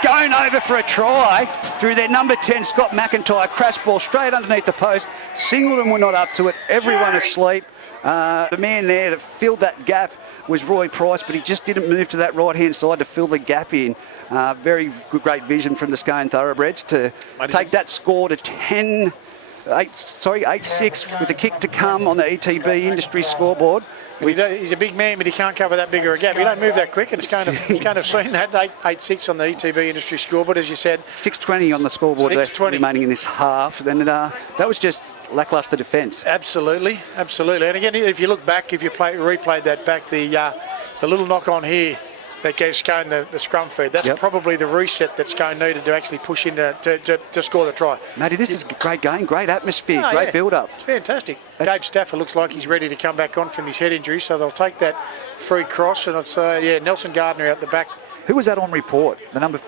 going over for a try through their number 10, Scott McIntyre. Crash ball straight underneath the post. Singleton were not up to it. Everyone asleep. The man there that filled that gap was Roy Price, but he just didn't move to that right-hand side to fill the gap in. Very good, great vision from the Scone Thoroughbreds to take that score to 8-6 with a kick to come on the ETB Industry scoreboard. He's a big man, but he can't cover that bigger a gap. He don't move that quick, and it's kind of seen that 8-6 on the ETB Industry scoreboard, as you said. 6:20 on the scoreboard remaining in this half. Then that was just lacklustre defence. Absolutely. And again, if you look back, if you replayed that back, the little knock on here that gave Scone the scrum feed. That's probably the reset that Scone needed to actually push in to score the try. Matty, this is a great game, great atmosphere, great build-up. It's fantastic. Gabe Stafford looks like he's ready to come back on from his head injury, so they'll take that free cross, and it's Nelson Gardner out the back. Who was that on report? The number...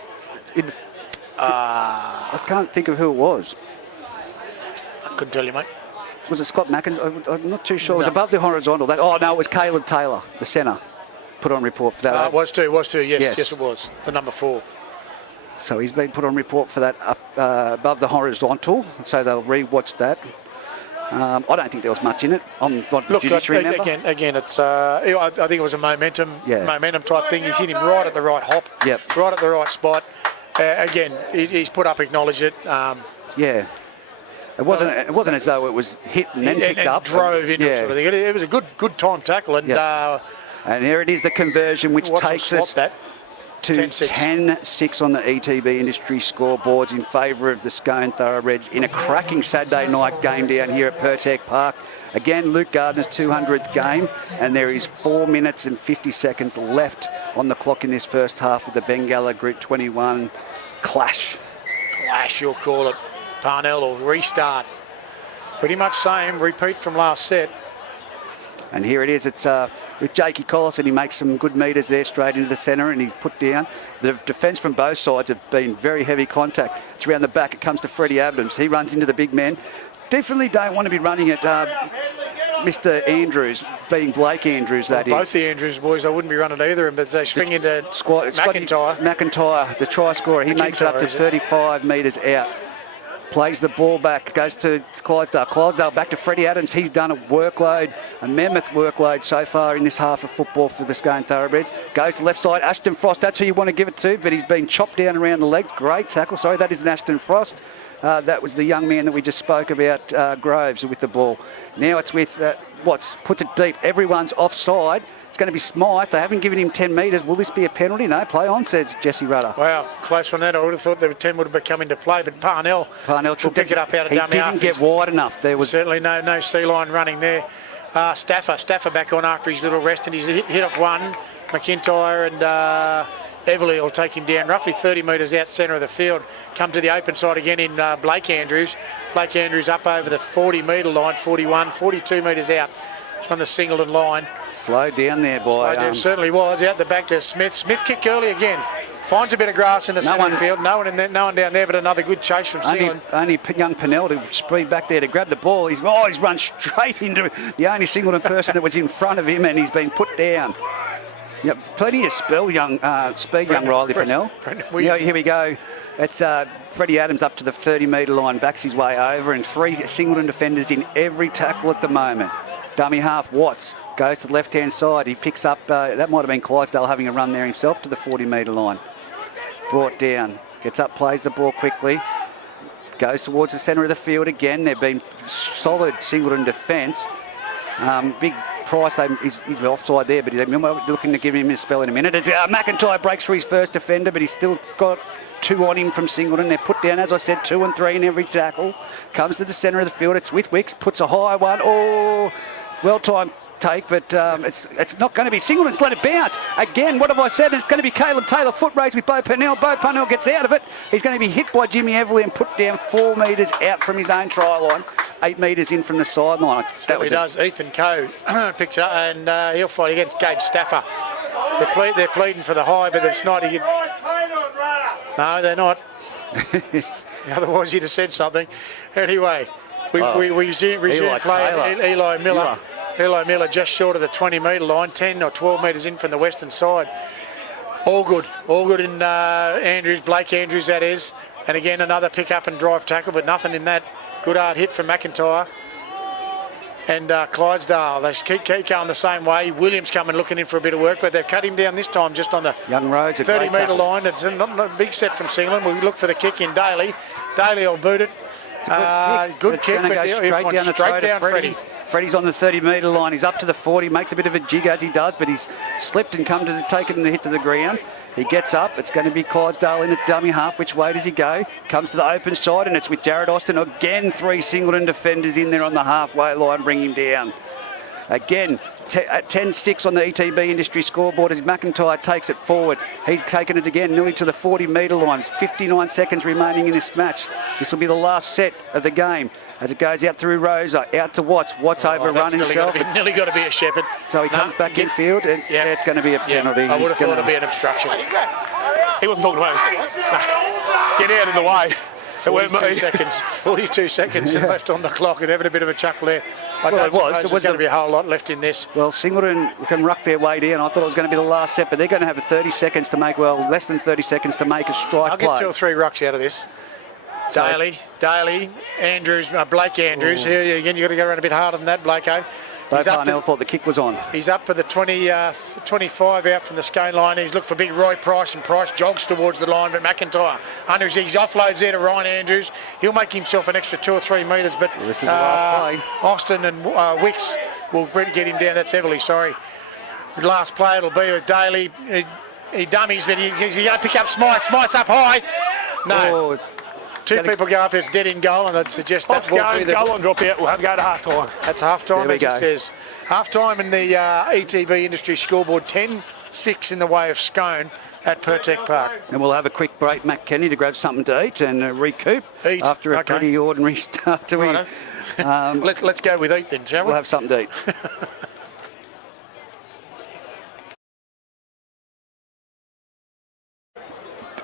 I can't think of who it was. I couldn't tell you, mate. Was it Scott McIntyre? I'm not too sure. It was above the horizontal. It was Caleb Taylor, the centre, put on report for that. It was too. Yes, it was. The number 4. So he's been put on report for that above the horizontal, so they'll re-watch that. I don't think there was much in it. I'm not judiciary member. Again, it's. I think it was a momentum type thing. He's hit him right at the right hop, right at the right spot. Again, he's put up, acknowledged it. It wasn't as though it was hit and then picked up. Drove into it sort of thing. It was a good time tackle. And here it is, the conversion, which takes us to 10-6 on the ETB industry scoreboards in favour of the Scone Thoroughbreds in a cracking Saturday night game down here at Pertec Park. Again, Luke Gardner's 200th game, and there is 4 minutes and 50 seconds left on the clock in this first half of the Bengalla Group 21 clash. Clash, you'll call it. Parnell will restart. Pretty much same, repeat from last set. And here it is, it's with Jakey Collison. He makes some good metres there straight into the centre, and he's put down. The defence from both sides have been very heavy contact. It's around the back, it comes to Freddie Adams. He runs into the big men. Definitely don't want to be running at Mr. Andrews, being Blake Andrews, that is. Both the Andrews boys, I wouldn't be running either of them, but they swing into McIntyre. McIntyre, the try scorer, he makes it up to 35 metres out. Plays the ball back, goes to Clydesdale. Clydesdale back to Freddie Adams. He's done a mammoth workload so far in this half of football for the Scone Thoroughbreds. Goes to left side, Ashton Frost. That's who you want to give it to, but he's been chopped down around the legs. Great tackle. Sorry, that isn't Ashton Frost. That was the young man that we just spoke about, Groves, with the ball. Now it's with puts it deep. Everyone's offside. It's going to be Smythe. They haven't given him 10 metres. Will this be a penalty? No, play on, says Jesse Rudder. Wow, close from that. I would have thought the 10 would have come into play, but Parnell will pick it up out of dummy half. He didn't get wide enough. There was certainly no sea line running there. Stafford back on after his little rest, and he's hit off one. McIntyre and Everly will take him down roughly 30 metres out centre of the field. Come to the open side again in Blake Andrews. Blake Andrews up over the 40-metre line, 41, 42 metres out from the Singleton line. Slowed down there by... certainly was. Out the back there, Smith. Smith kicked early again. Finds a bit of grass in the centre of the field. No one down there, but another good chase from Singleton. Only young Pennell to speed back there to grab the ball. He's run straight into the only Singleton person that was in front of him, and he's been put down. Yep, plenty of speed, young Riley Pennell. Here we go. It's Freddie Adams up to the 30-metre line, backs his way over, and 3 Singleton defenders in every tackle at the moment. Dummy half Watts goes to the left-hand side. He picks up, that might have been Clydesdale having a run there himself to the 40-metre line. Brought down, gets up, plays the ball quickly, goes towards the centre of the field again. They've been solid Singleton defence. Big Price, he's offside there, but we're looking to give him a spell in a minute. McIntyre breaks through his first defender, but he's still got 2 on him from Singleton. They're put down, as I said, 2 and 3 in every tackle. Comes to the centre of the field. It's with Wicks, puts a high one. Well-timed take, but it's not going to be. Singleton's let it bounce. Again, what have I said? It's going to be Caleb Taylor. Foot race with Bo Pennell. Bo Pennell gets out of it. He's going to be hit by Jimmy Everly and put down 4 metres out from his own try line. 8 metres in from the sideline. That does. Ethan Coe picks it up, and he'll fight against Gabe Stafford. They're pleading for the high, but it's not. No, they're not. Otherwise, he'd have said something. Anyway, we resume play. Eli Miller. Eli Miller just short of the 20-metre line, 10 or 12 metres in from the western side. All good in Andrews, Blake Andrews, that is. And again, another pick-up and drive tackle, but nothing in that. Good hard hit from McIntyre. And Clydesdale, they keep going the same way. Williams coming looking in for a bit of work, but they've cut him down this time just on the Young Rhodes, 30-metre line. It's not a big set from Singleton. We look for the kick in Daly. Daly will boot it. Good kick, but straight down Freddie. Freddie's on the 30-metre line. He's up to the 40, makes a bit of a jig as he does, but he's slipped and come to take it and hit to the ground. He gets up. It's going to be Clydesdale in at dummy half. Which way does he go? Comes to the open side, and it's with Jared Austin. Again, 3 Singleton defenders in there on the halfway line, bring him down. Again, at 10-6 on the ETB Industry scoreboard as McIntyre takes it forward. He's taken it again nearly to the 40-metre line. 59 seconds remaining in this match. This will be the last set of the game as it goes out through Rosa, out to Watts. Watts overrun himself. Nearly got to be a Shepherd. So he comes back in field, and it's going to be a penalty. I would have thought it'd be an obstruction. He wasn't talking to me. Get out of the way. 42 seconds left on the clock, and having a bit of a chuckle there. Well, it was. There's going to be a whole lot left in this. Well, Singleton can ruck their way down. I thought it was going to be the last set, but they're going to have 30 seconds to make, less than 30 seconds to make a strike play. I'll get 2 or 3 rucks out of this. Daly, Andrews, Blake Andrews. Here again, you've got to go around a bit harder than that, Blakeo. Parnell thought the kick was on. He's up for the 25 out from the Scone line. He's looked for big Roy Price, and Price jogs towards the line, but McIntyre under his offloads there to Ryan Andrews. He'll make himself an extra 2 or 3 metres, but this is the last play. Austin and Wicks will get him down. That's heavily, sorry. The last play it'll be with Daly. He dummies, but he's going to pick up Smythe. Smythe's up high. No. Two people go up, it's dead in goal, and I'd suggest that will be the goal on drop out. We'll have to go to half time. That's half time, as it says. Half time in the ETB Industry scoreboard, 10-6 in the way of Scone at Pertec Park. And we'll have a quick break, Matt Kenny, to grab something to eat and recoup after a pretty ordinary start to eat. Let's go with eat then, shall we? We'll have something to eat.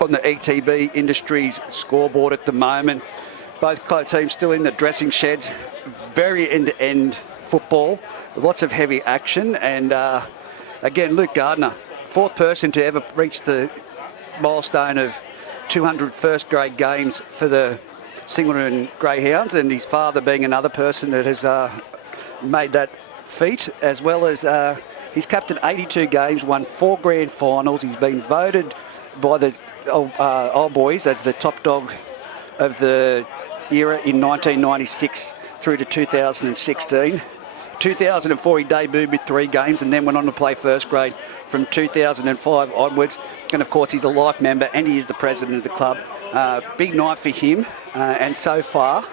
On the ETB Industries scoreboard at the moment, both teams still in the dressing sheds. Very end-to-end football, lots of heavy action, and again, Luke Gardner, 4th person to ever reach the milestone of 200 first-grade games for the Singleton Greyhounds, and his father being another person that has made that feat, as well as he's captained 82 games, won 4 grand finals. He's been voted by the old boys as the top dog of the era in 1996 through to 2016. 2004 he debuted with 3 games and then went on to play first grade from 2005 onwards. And of course he's a life member and he is the president of the club. Big night for him, and so far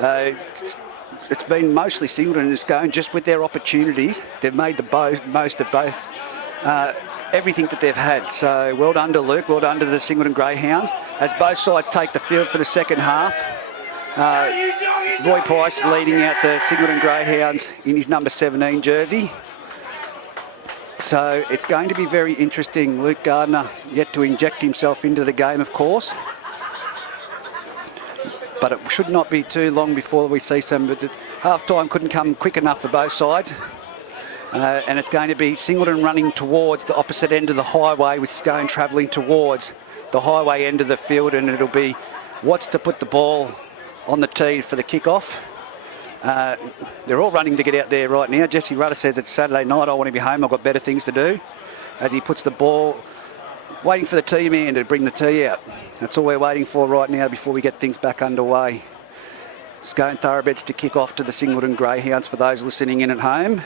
it's been mostly Singleton and Scone just with their opportunities. They've made the most of both. Everything that they've had. So well done to Luke, well done to the Singleton Greyhounds as both sides take the field for the second half. Roy Price leading out the Singleton Greyhounds in his number 17 jersey. So it's going to be very interesting. Luke Gardner yet to inject himself into the game, of course. But it should not be too long before we see some. But half-time couldn't come quick enough for both sides. And it's going to be Singleton running towards the opposite end of the highway with Scone travelling towards the highway end of the field, and it'll be Watts to put the ball on the tee for the kick-off. They're all running to get out there right now. Jesse Rudder says it's Saturday night, I want to be home, I've got better things to do. As he puts the ball, waiting for the tee man to bring the tee out. That's all we're waiting for right now before we get things back underway. Scone Thoroughbreds to kick off to the Singleton Greyhounds for those listening in at home.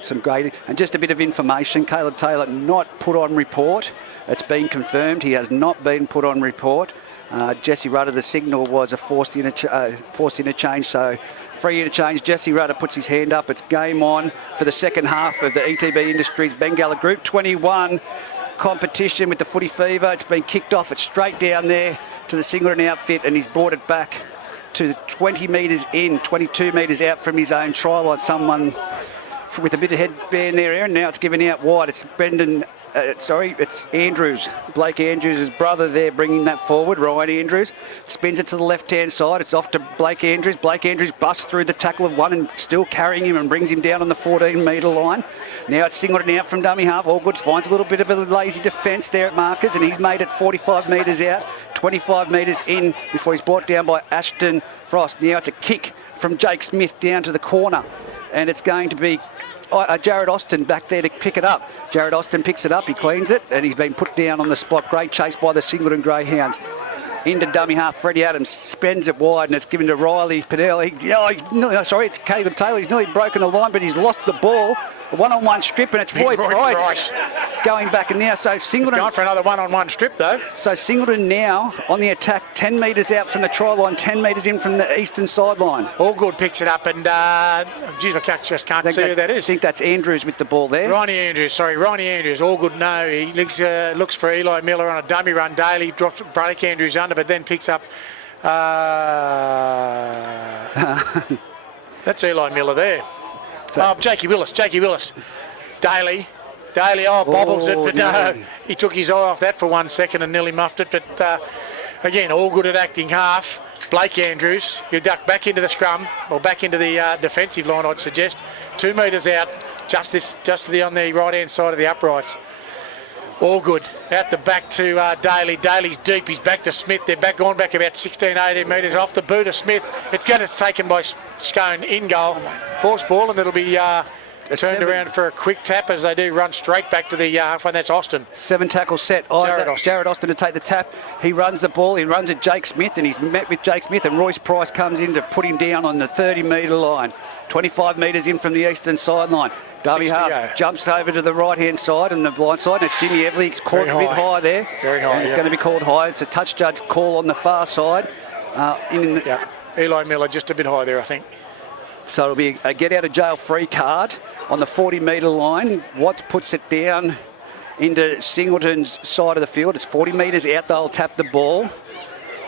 Some great, and just a bit of information. Caleb Taylor not put on report. It's been confirmed. He has not been put on report. Jesse Rudder, the signal was a forced interchange, so free interchange. Jesse Rudder puts his hand up. It's game on for the second half of the ETB Industries Bengalla Group 21 competition with the Footy Fever. It's been kicked off. It's straight down there to the Singleton outfit, and he's brought it back to 20 metres in, 22 metres out from his own try line. Someone with a bit of headband there, and now it's given out wide. It's it's Andrews, Blake Andrews' brother there bringing that forward, Ryan Andrews. Spins it to the left-hand side. It's off to Blake Andrews. Blake Andrews busts through the tackle of one and still carrying him and brings him down on the 14-metre line. Now it's Singleton out from dummy half. Allgood finds a little bit of a lazy defence there at markers, and he's made it 45 metres out, 25 metres in before he's brought down by Ashton Frost. Now it's a kick from Jake Smith down to the corner, and it's going to be Jared Austin back there to pick it up. Jared Austin picks it up, he cleans it, and he's been put down on the spot. Great chase by the Singleton Greyhounds. into dummy half. Freddie Adams spends it wide, and it's given to Riley Pennell. It's Caleb Taylor. He's nearly broken the line, but he's lost the ball. A one-on-one strip, and it's Roy Price going back in now. So Singleton... He's going for another one-on-one strip, though. So Singleton now on the attack, 10 metres out from the try line, 10 metres in from the eastern sideline. All good picks it up, and geez, I just can't see who that is. I think that's Andrews with the ball there. Ronnie Andrews, all good. No, he looks for Eli Miller on a dummy run. Daly drops Blake Andrews under, but then picks up... that's Eli Miller there. Jakey Willis. Daly, bobbles it, but no, he took his eye off that for 1 second and nearly muffed it. But again, all good at acting half. Blake Andrews, you duck back into the scrum, or back into the defensive line, I'd suggest. 2 metres out, just on the right-hand side of the uprights. All good. Out the back to Daly. Daly's deep. He's back to Smith. They're going back about 16, 18 metres off the boot of Smith. It's taken by Scone in goal. Force ball, and it'll be turned around for a quick tap as they do run straight back to the half, and that's Austin. 7 tackle set. Jared Austin to take the tap. He runs the ball. He runs at Jake Smith, and he's met with Jake Smith, and Royce Price comes in to put him down on the 30-metre line. 25 metres in from the eastern sideline. Dummy half jumps over to the right-hand side and the blind side. And it's Jimmy Everly. He's caught a bit high there. Very high. And it's going to be called high. It's a touch judge call on the far side. Eli Miller just a bit high there, I think. So it'll be a get-out-of-jail-free card on the 40-metre line. Watts puts it down into Singleton's side of the field. It's 40 metres out. They'll tap the ball.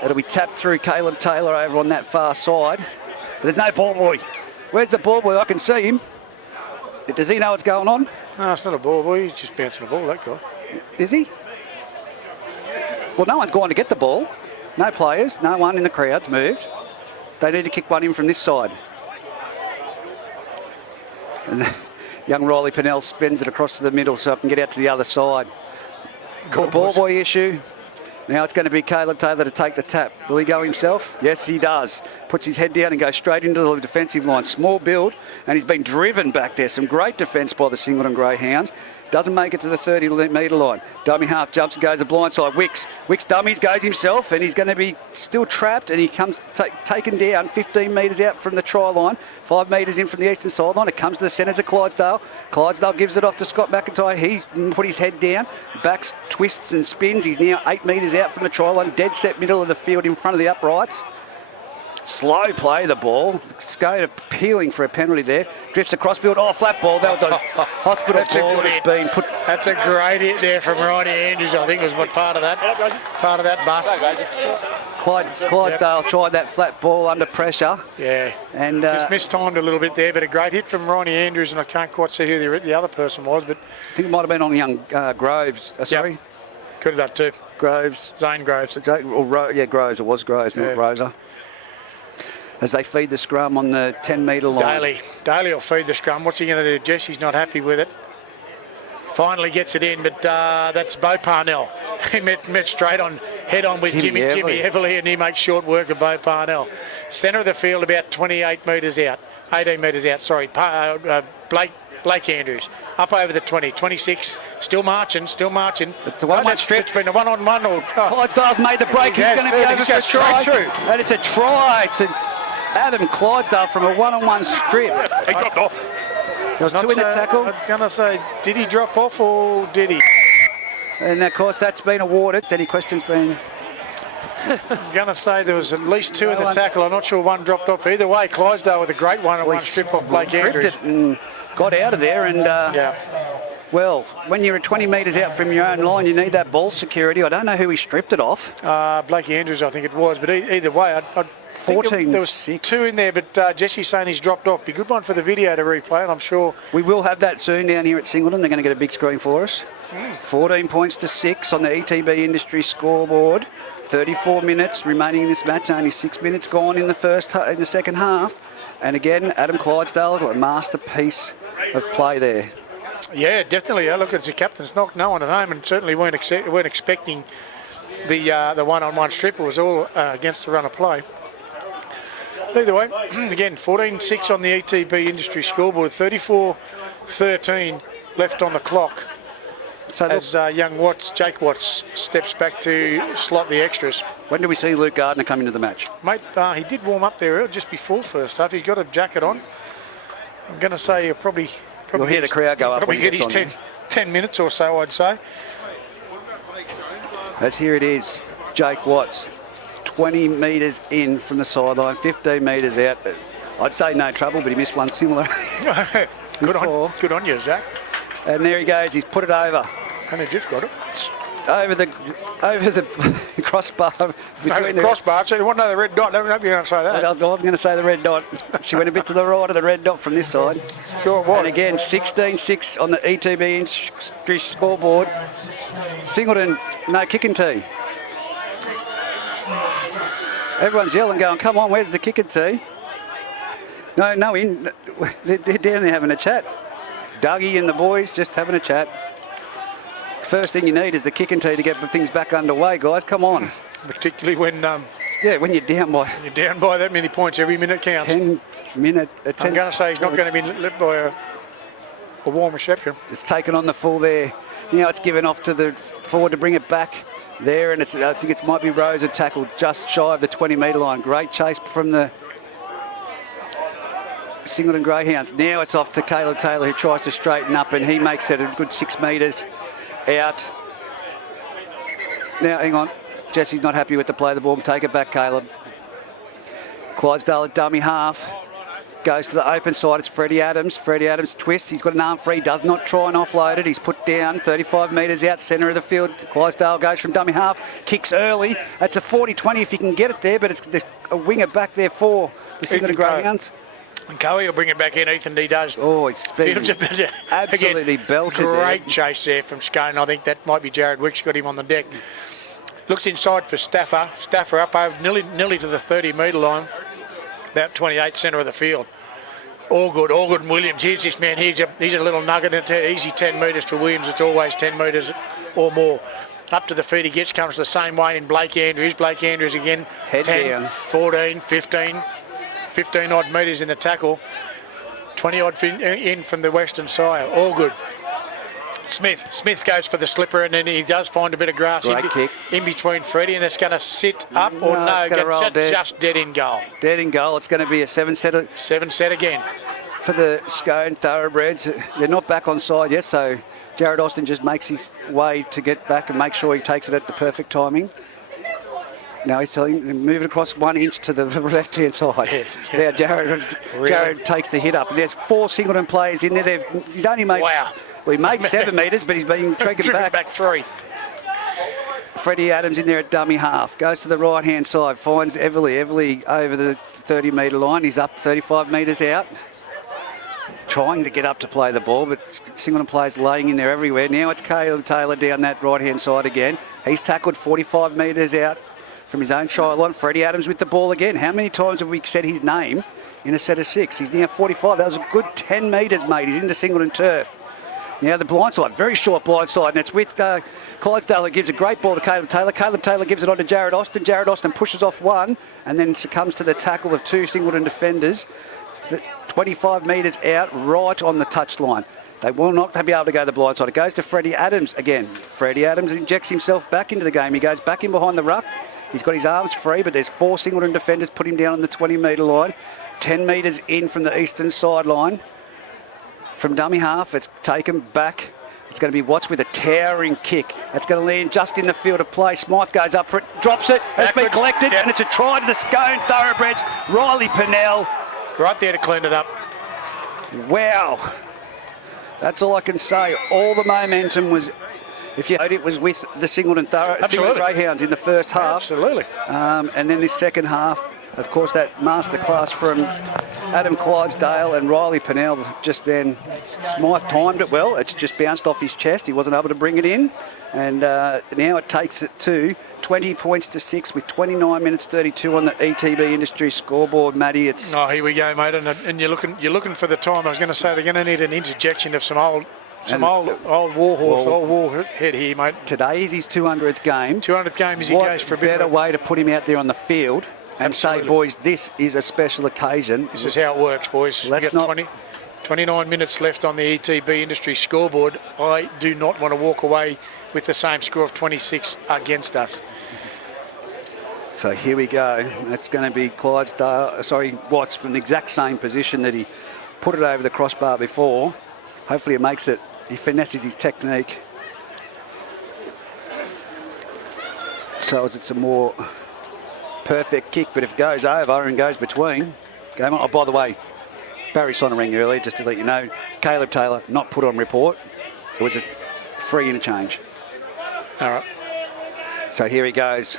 It'll be tapped through Caleb Taylor over on that far side. But there's no ball boy. Where's the ball boy? I can see him. Does he know what's going on? No, it's not a ball boy. He's just bouncing the ball, that guy. Is he? Well, no one's going to get the ball. No players. No one in the crowd's moved. They need to kick one in from this side. And young Riley Pennell spins it across to the middle so I can get out to the other side. Got a ball boy issue. Now it's going to be Caleb Taylor to take the tap. Will he go himself? Yes, he does. Puts his head down and goes straight into the defensive line. Small build, and he's been driven back there. Some great defence by the Singleton Greyhounds. Doesn't make it to the 30-metre line. Dummy half jumps and goes a blindside. Wicks dummies, goes himself, and he's going to be still trapped, and he comes taken down 15 metres out from the try line, 5 metres in from the eastern sideline. It comes to the centre to Clydesdale. Clydesdale gives it off to Scott McIntyre. He's put his head down, backs, twists and spins. He's now 8 metres out from the try line, dead set middle of the field in front of the uprights. Slow play the ball. Scone appealing for a penalty there. Drifts across field. Oh, flat ball. That was a hospital ball that's been put. That's a great hit there from Ronnie Andrews. I think was part of that bus. Clydesdale tried that flat ball under pressure. Yeah. And just mistimed a little bit there, but a great hit from Ronnie Andrews, and I can't quite see who the other person was, but I think it might have been on young Groves. Sorry. Yep. Could have done too. Groves. Zane Groves. Groves. It was Groves, not Rosa. As they feed the scrum on the 10-metre line. Daly will feed the scrum. What's he going to do? Jesse's not happy with it. Finally gets it in, but that's Bo Parnell. He met straight on, head-on with Jimmy Everly, and he makes short work of Bo Parnell. Centre of the field, about 18 metres out, sorry. Blake Andrews. Up over the 20, 26, still marching. It's a one-on-one strip. It's been a one-on-one. Clydesdale's made the break. He's going to be over for a try. And it's a try to Adam Clydesdale from a one-on-one strip. He dropped off. There was 2 in the tackle. I was going to say, did he drop off or did he? And of course, that's been awarded. Any questions been? I'm going to say there was at least 2 in the tackle. I'm not sure one dropped off. Either way, Clydesdale with a great one-on-one strip off Blake Andrews. Got out of there and well, when you're 20 metres out from your own line, you need that ball security. I don't know who he stripped it off. Blake Andrews, I think it was, but either way, I 14, there was 2 in there, but Jesse's saying he's dropped off. Be a good one for the video to replay, and I'm sure we will have that soon down here at Singleton. They're going to get a big screen for us. 14 points to 6 on the ETB Industry scoreboard. 34 minutes remaining in this match. Only 6 minutes gone in the second half. And again, Adam Clydesdale got a masterpiece of play there. Yeah, definitely. Look, it's a captain's knock. No one at home, and certainly weren't expecting the one-on-one strip. It was all against the run of play. Either way, again, 14-6 on the ETB Industry scoreboard, 34-13 left on the clock. So as young Jake Watts steps back to slot the extras. when do we see Luke Gardner come into the match? Mate, he did warm up there just before first half. He's got a jacket on. I'm going to say he'll probably You'll hear the crowd go up. Probably when get his 10 minutes or so, I'd say. Here it is. Jake Watts, 20 metres in from the sideline, 15 metres out. I'd say no trouble, but he missed one similar. Good on you, Zach. And there he goes. He's put it over. And he just got it. Over the crossbar. Between the crossbar, so you want to know the red dot. I don't know if you're going to say that. I was going to say the red dot. She went a bit to the right of the red dot from this side. Sure was. And again, 16-6 on the ETB industry scoreboard. Singleton, no kicking tee. Everyone's yelling, going, come on, where's the kicking tee? No, they're down there having a chat. Dougie and the boys just having a chat. First thing you need is the kicking tee to get things back underway, guys. Come on. Particularly when when you're down by that many points, every minute counts. 10 minutes. I'm going to say he's not going to be lit by a warm reception. It's taken on the full there. Now it's given off to the forward to bring it back there, and I think it might be Rose who tackled just shy of the 20-metre line. Great chase from the Singleton Greyhounds. Now it's off to Caleb Taylor, who tries to straighten up, and he makes it a good 6 metres out. Now, hang on. Jesse's not happy with the play of the ball. Take it back, Caleb. Clydesdale at dummy half. Goes to the open side. It's Freddie Adams. Freddie Adams twists. He's got an arm free. Does not try and offload it. He's put down 35 metres out, centre of the field. Clydesdale goes from dummy half. Kicks early. It's a 40-20 if you can get it there, but there's a winger back there for the Singleton Greyhounds. And Coey will bring it back in. Ethan D does. Oh, it's absolutely again, belted. Great chase there from Scone. I think that might be Jared Wicks got him on the deck. Looks inside for Stafford. Stafford up over nearly to the 30-metre line. About 28 centre of the field. All good. And Williams. Here's this man. He's a little nugget. Easy 10 metres for Williams. It's always 10 metres or more. Up to the feet he gets. Comes the same way in Blake Andrews. Blake Andrews again. Head 10, down. 14, 15 odd metres in the tackle. 20 odd in from the western side. All good. Smith goes for the slipper, and then he does find a bit of grass in between Freddie, and it's going to sit up or no, just dead in goal. Dead in goal. It's going to be a 7-setter. 7-set again. For the Scone Thoroughbreds. They're not back on side yet, so Jared Austin just makes his way to get back and make sure he takes it at the perfect timing. Now he's telling him move it across 1 inch to the left-hand side. Now Jared takes the hit up. And there's 4 Singleton players in there. He's only made... Wow. Well, he made 7 metres, but he's been driven back 3. Freddie Adams in there at dummy half. Goes to the right-hand side. Finds Everly over the 30-metre line. He's up 35 metres out. Trying to get up to play the ball, but Singleton players laying in there everywhere. Now it's Caleb Taylor down that right-hand side again. He's tackled 45 metres out from his own try line. Freddie Adams with the ball again. How many times have we said his name in a set of 6? He's now 45. That was a good 10 metres, mate. He's into Singleton turf. Now the blindside, very short blindside, and it's with Clydesdale who gives a great ball to Caleb Taylor. Caleb Taylor gives it on to Jared Austin. Jared Austin pushes off one and then succumbs to the tackle of 2 Singleton defenders. 25 metres out, right on the touchline. They will not be able to go the blindside. It goes to Freddie Adams again. Freddie Adams injects himself back into the game. He goes back in behind the ruck. He's got his arms free, but there's 4 Singleton defenders put him down on the 20-metre line. 10 metres in from the eastern sideline. From dummy half, it's taken back. It's going to be Watts with a towering kick. It's going to land just in the field of play. Smythe goes up for it, drops it. It's been collected, and it's a try to the Scone Thoroughbreds. Riley Pennell. Right there to clean it up. Wow. That's all I can say. All the momentum was, if you heard it, was with the Singleton Greyhounds in the first half. Absolutely. And then this second half, of course, that masterclass from Adam Clydesdale and Riley Pennell just then. Smythe timed it well. It's just bounced off his chest. He wasn't able to bring it in. And now it takes it to 20 points to 6 with 29 minutes 32 on the ETB Industry scoreboard, Matty. It's here we go, mate. And you're looking for the time. I was going to say they're going to need an interjection of some old warhead here, mate. Today is his 200th game. 200th game as he goes for a bit. Better way to put him out there on the field and say, boys, this is a special occasion. This is how it works, boys. Let's not 29 minutes left on the ETB Industry scoreboard. I do not want to walk away with the same score of 26 against us. So here we go. That's going to be Watts from the exact same position that he put it over the crossbar before. Hopefully it makes it. He finesses his technique. So as it's a more perfect kick, but if it goes over and goes between, game on. Oh, by the way, Barry Sonnering earlier, just to let you know, Caleb Taylor not put on report. It was a free interchange. All right. So here he goes.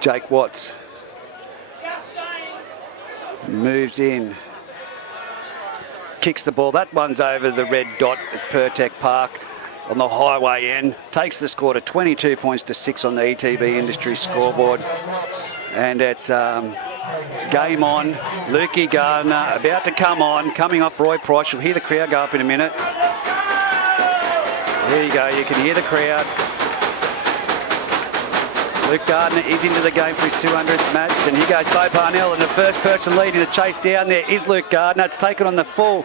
Jake Watts moves in, kicks the ball. That one's over the red dot at Pertec Park on the highway end. Takes the score to 22 points to 6 on the ETB Industry scoreboard. And it's game on. Lukey Gardner about to come on, coming off Roy Price. You'll hear the crowd go up in a minute. There you go. You can hear the crowd. Luke Gardner is into the game for his 200th match, and here goes Bo Parnell, and the first person leading the chase down there is Luke Gardner. It's taken on the full,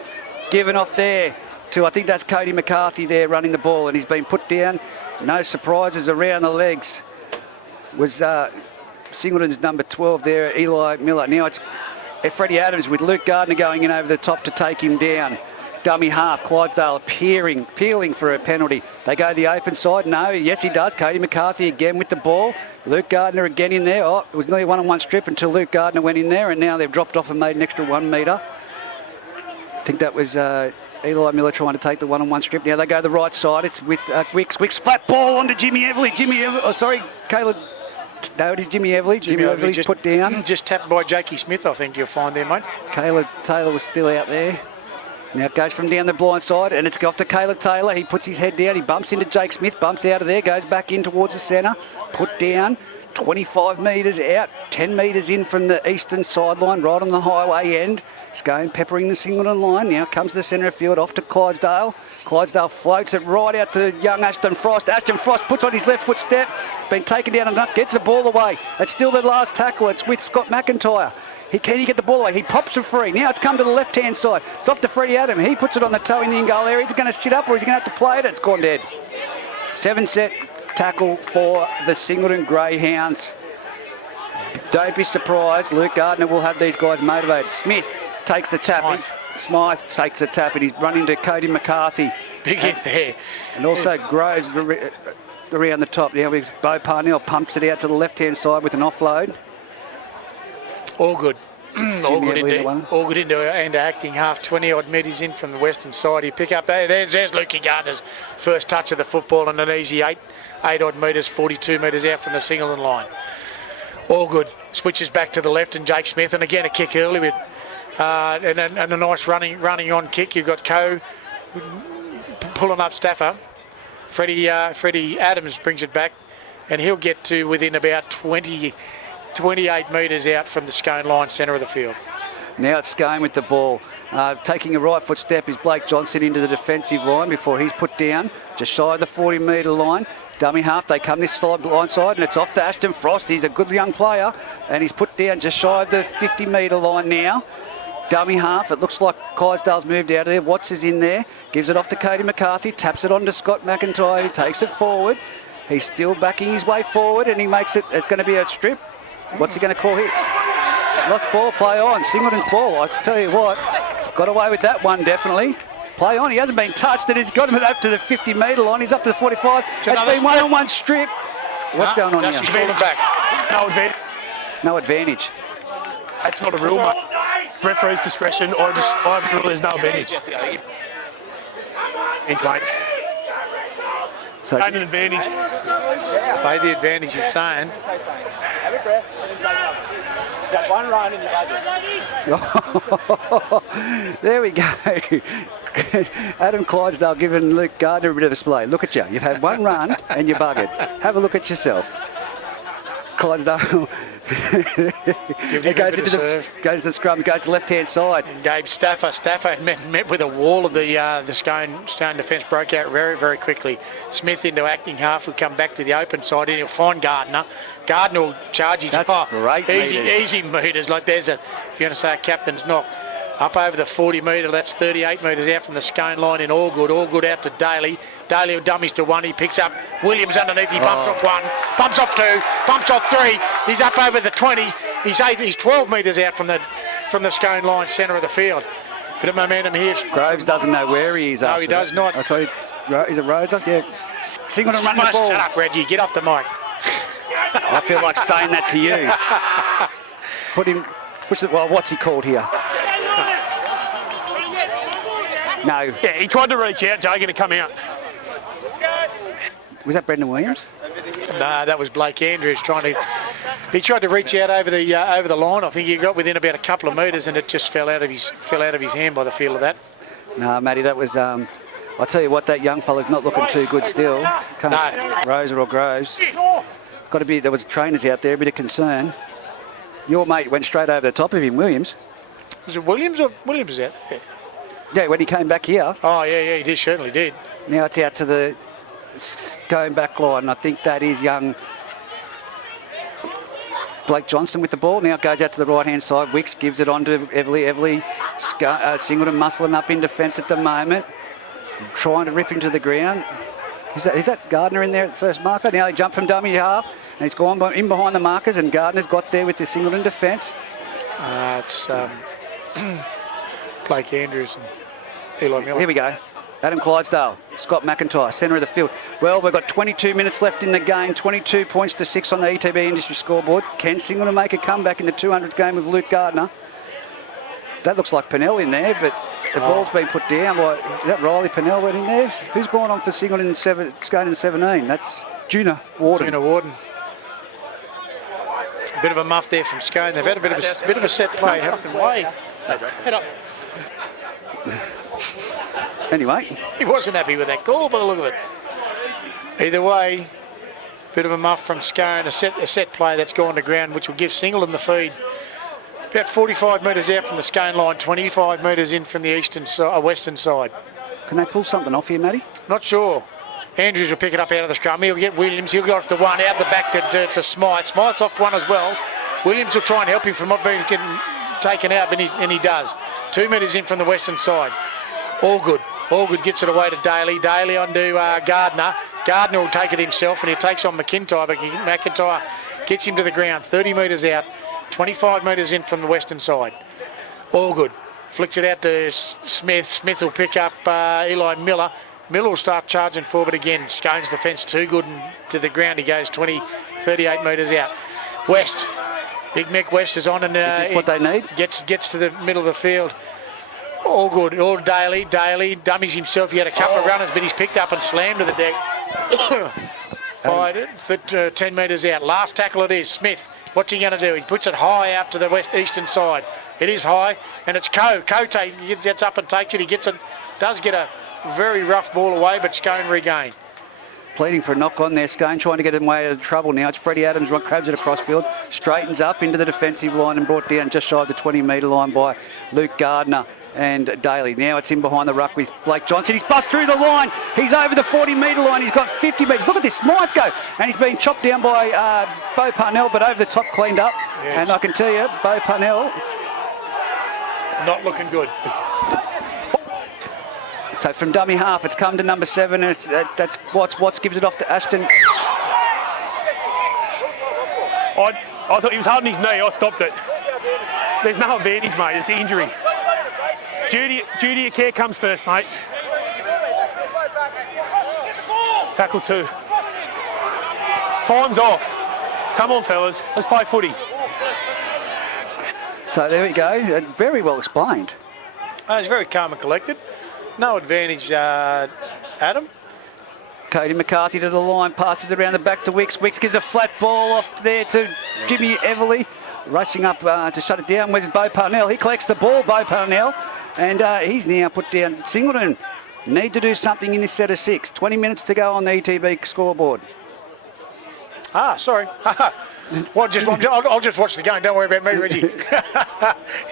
given off there to, I think that's Cody McCarthy there running the ball, and he's been put down. No surprises around the legs. Was Singleton's number 12 there, Eli Miller. Now it's Freddie Adams with Luke Gardner going in over the top to take him down. Dummy half, Clydesdale peeling for a penalty. They go the open side. No, yes he does. Cody McCarthy again with the ball. Luke Gardner again in there. Oh, it was nearly one-on-one strip until Luke Gardner went in there, and now they've dropped off and made an extra 1 metre. I think that was Eli Miller trying to take the one-on-one strip. Now they go the right side. It's with Wicks. Wicks flat ball onto Jimmy Everly. Caleb. No, it is Jimmy Everly. Jimmy Everly's just put down. Just tapped by Jakey Smith, I think you'll find there, mate. Caleb Taylor was still out there. Now it goes from down the blind side, and it's off to Caleb Taylor. He puts his head down. He bumps into Jake Smith, bumps out of there, goes back in towards the centre. Put down, 25 metres out, 10 metres in from the eastern sideline, right on the highway end. Scone peppering the Singleton line. Now comes the centre of field, off to Clydesdale. Clydesdale floats it right out to young Ashton Frost. Ashton Frost puts on his left foot step. Been taken down enough, gets the ball away. It's still the last tackle. It's with Scott McIntyre. Can he get the ball away? He pops it free. Now it's come to the left-hand side. It's off to Freddie Adam. He puts it on the toe in the in-goal area. Is he going to sit up or is he going to have to play it? It's gone dead. 7-set tackle for the Singleton Greyhounds. Don't be surprised. Luke Gardner will have these guys motivated. Smith takes the tap. Smythe takes the tap and he's running to Cody McCarthy. Big hit there. And also Groves around the top. Now with Bo Parnell pumps it out to the left-hand side with an offload. All good. All good into acting half, 20-odd metres in from the western side. He pick up there. There's Lukey Gardner's first touch of the football and an easy 8-odd metres, 42 metres out from the Singleton line. All good. Switches back to the left and Jake Smith, and again a kick early with and a nice running on kick. You've got Coe pulling up Stafford. Freddie Adams brings it back, and he'll get to within about 28 metres out from the Scone line, centre of the field. Now it's Scone with the ball. Taking a right foot step is Blake Johnson into the defensive line before he's put down just shy of the 40 metre line. Dummy half, they come this side, blind side, and it's off to Ashton Frost. He's a good young player, and he's put down just shy of the 50 metre line now. Dummy half, it looks like Clydesdale's moved out of there. Watts is in there, gives it off to Cody McCarthy, taps it on to Scott McIntyre, who takes it forward. He's still backing his way forward, and he makes it, it's going to be a strip. What's he going to call here? Lost ball, play on. Singleton's ball, I tell you what. Got away with that one, definitely. Play on, he hasn't been touched, and he's got him up to the 50 metre line. He's up to the 45. It's been one-on-one strip. What's going on here? He's called it back. No advantage. No advantage. That's not a rule, mate. Referee's discretion, I have rule there's no advantage. Inch, mate. So, an advantage. Play the advantage, he's saying. One run in your budget. There we go. Adam Clydesdale giving Luke Gardner a bit of a display. Look at you. You've had one run and you're buggered. Have a look at yourself. Clydesdale goes to the scrum, goes to the left-hand side. And Gabe Stafford met with a wall of the Scone defence, broke out very, very quickly. Smith into acting half, will come back to the open side, and he'll find Gardner. Gardner will charge his great easy meters. Like there's if you want to say a captain's knock. Up over the 40 metre, that's 38 metres out from the Scone line in all good out to Daly. Daly dummies to one, he picks up Williams underneath, he bumps off one, bumps off two, bumps off three, he's up over the 20, he's 12 metres out from the Scone line, centre of the field. Bit of momentum here. Groves doesn't know where he is. No, he does not. Oh, sorry, is it Rosa? Yeah. Singleton running the ball. Shut up, Reggie, get off the mic. I feel like saying that to you. Put him, what's he called here? No. Yeah, he tried to reach out, Jay, going to come out. Was that Brendan Williams? No, that was Blake Andrews he tried to reach out over the line. I think he got within about a couple of metres and it just fell out of his hand by the feel of that. No, Matty, that was. I'll tell you what, that young fella's not looking too good still. No. Rosa or Groves. It's got to be. There was trainers out there, a bit of concern. Your mate went straight over the top of him, Williams. Was it Williams or Williams is out there? Yeah, when he came back here. Oh yeah, he did, certainly did. Now it's out to the Scone back line. I think that is young Blake Johnson with the ball. Now it goes out to the right-hand side. Wicks gives it on to Everly. Singleton muscling up in defence at the moment. Trying to rip him to the ground. Is that Gardner in there at the first marker? Now they jump from dummy half. And he's gone in behind the markers. And Gardner's got there with the Singleton defence. It's Blake Andrews and Eli Miller. Here we go. Adam Clydesdale, Scott McIntyre, centre of the field. Well, we've got 22 minutes left in the game, 22 points to 6 on the ETB industry scoreboard. Can Singleton make a comeback in the 200th game with Luke Gardner? That looks like Pennell in there, but the ball's been put down by, is that Riley Pennell went in there? Who's gone on for Singleton in Scone in 17? That's Juna Warden. Juna Warden. A bit of a muff there from Scone. They've had a bit of a set play, haven't they? Head up. Anyway. He wasn't happy with that call by the look of it. Either way, bit of a muff from Scone, a set play that's gone to ground, which will give Singleton the feed. About 45 metres out from the Scone line, 25 metres in from the western side. Can they pull something off here, Matty? Not sure. Andrews will pick it up out of the scrum. He'll get Williams. He'll go off the one, out the back to Smythe. Smythe's off one as well. Williams will try and help him from not being taken out, and he does. 2 metres in from the western side. All good. Gets it away to Daly. Daly onto Gardner. Gardner will take it himself, and he takes on McIntyre, but McIntyre gets him to the ground. 30 metres out. 25 metres in from the western side. All good. Flicks it out to Smith. Smith will pick up Eli Miller. Miller will start charging forward again. Scone's defence too good, and to the ground he goes 38 metres out. West. Big Mick West is on, and is this what they need? Gets to the middle of the field. All good. All Daly dummies himself. He had a couple of runners, but he's picked up and slammed to the deck. 10 metres out. Last tackle it is. Smith. What's he going to do? He puts it high out to the eastern side. It is high, and it's Coe. He gets up and takes it. He gets it. Does get a very rough ball away, but Scone regained. Pleading for a knock on there. Scone trying to get him away out of trouble now. It's Freddie Adams, grabs it across field, straightens up into the defensive line and brought down just shy of the 20-metre line by Luke Gardner and Daly. Now it's in behind the ruck with Blake Johnson. He's bust through the line. He's over the 40-metre line. He's got 50 metres. Look at this Smythe go. And he's been chopped down by Bo Parnell, but over the top cleaned up. Yes. And I can tell you, Bo Parnell... not looking good. So from dummy half, it's come to number 7. And that's Watts gives it off to Ashton. I thought he was holding his knee. I stopped it. There's no advantage, mate. It's injury. Duty of care comes first, mate. Tackle 2. Time's off. Come on, fellas. Let's play footy. So there we go. Very well explained. He's very calm and collected. No advantage, Adam. Cody McCarthy to the line, passes around the back to Wicks. Wicks gives a flat ball off there to Jimmy Everly. Racing up to shut it down. Where's Bo Parnell? He collects the ball, Bo Parnell. And he's now put down. Singleton need to do something in this set of 6. 20 minutes to go on the ETB scoreboard. Sorry. Well, I'll just watch the game. Don't worry about me, Reggie.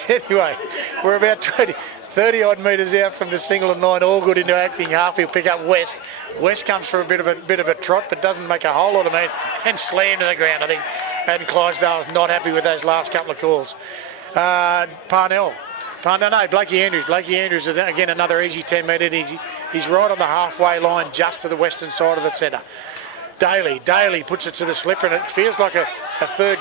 Anyway, we're about 30-odd metres out from the Singleton line. All good into acting half. He'll pick up West. West comes for a bit of a trot, but doesn't make a whole lot of mean, and slammed to the ground. I think Adam Clydesdale's not happy with those last couple of calls. Parnell No, Blakey Andrews. Blakey Andrews, again, another easy 10 metre. He's right on the halfway line, just to the western side of the centre. Daly puts it to the slipper, and it feels like a third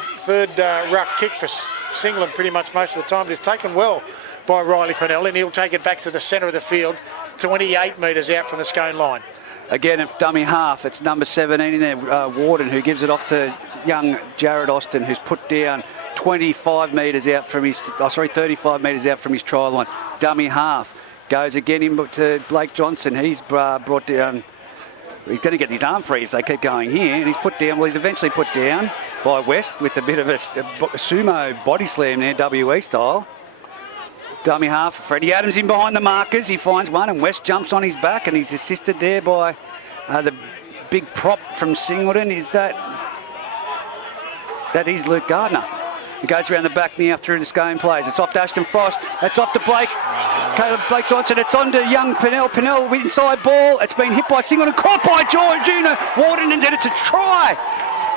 ruck kick for Singleton pretty much most of the time. But it's taken well by Riley Pennell, and he'll take it back to the centre of the field, 28 metres out from the Scone line. Again, if dummy half, it's number 17 in there, Warden, who gives it off to young Jared Austin, who's put down 35 metres out from his, 35 metres out from his try line. Dummy half goes again in to Blake Johnson. He's brought down. He's going to get his arm free if they keep going here, and he's put down. Well, he's eventually put down by West with a bit of a sumo body slam there, WE style. Dummy half, Freddie Adams in behind the markers. He finds one, and West jumps on his back, and he's assisted there by the big prop from Singleton. That is Luke Gardner. He goes around the back now through the Scone plays. It's off to Ashton Frost. It's off to Blake Johnson. It's on to young Pennell. Pennell with inside ball. It's been hit by Singleton. Caught by Georgina Warden, and then it's a try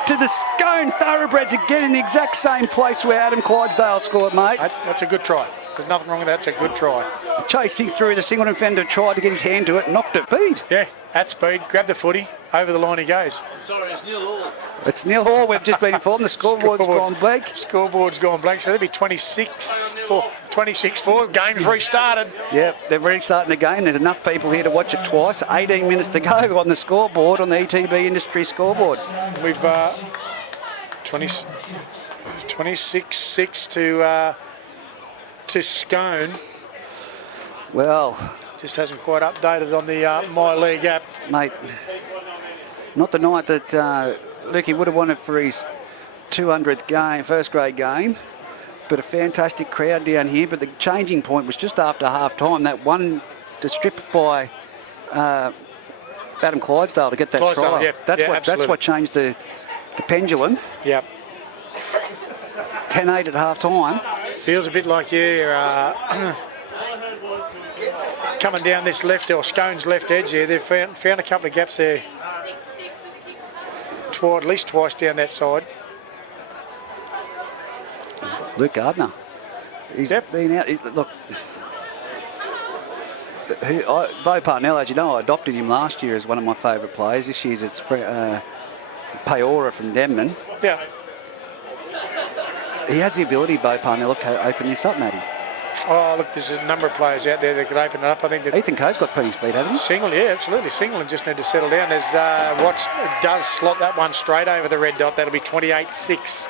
to the Scone Thoroughbreds again in the exact same place where Adam Clydesdale scored, mate. That's a good try. There's nothing wrong with that. It's a good try. Chasing through, the Singleton fender tried to get his hand to it, knocked it speed. Yeah, at speed. Grab the footy. Over the line he goes. Sorry, it's Neil Hall. It's Neil Hall. We've just been informed. The scoreboard's gone blank. Scoreboard's gone blank, so there'll be 26-4. Game's restarted. Yeah, they're restarting the game. There's enough people here to watch it twice. 18 minutes to go on the scoreboard, on the ETB Industry scoreboard. We've 26-6 to Scone. Well, just hasn't quite updated on the My League app. Mate, not the night that Lukey would have wanted for his 200th game, first grade game, but a fantastic crowd down here. But the changing point was just after half time. That one, the strip by Adam Clydesdale to get that try. Yeah, that's what changed the pendulum. Yep. 10-8 at half time. Feels a bit like coming down this left, or Scone's left edge there. They've found a couple of gaps there. At least twice down that side. Luke Gardner. He's been out. Look, Bo Parnell, as you know, I adopted him last year as one of my favourite players. This year's it's Peora from Denman. Yeah. He has the ability, Bo Parnell, to open this up, Matty. Oh, look, there's a number of players out there that could open it up. I think that Ethan Coe's got plenty of speed, hasn't he? Singleton, yeah, absolutely. Singleton just need to settle down. As Watts does slot that one straight over the red dot. That'll be 28-6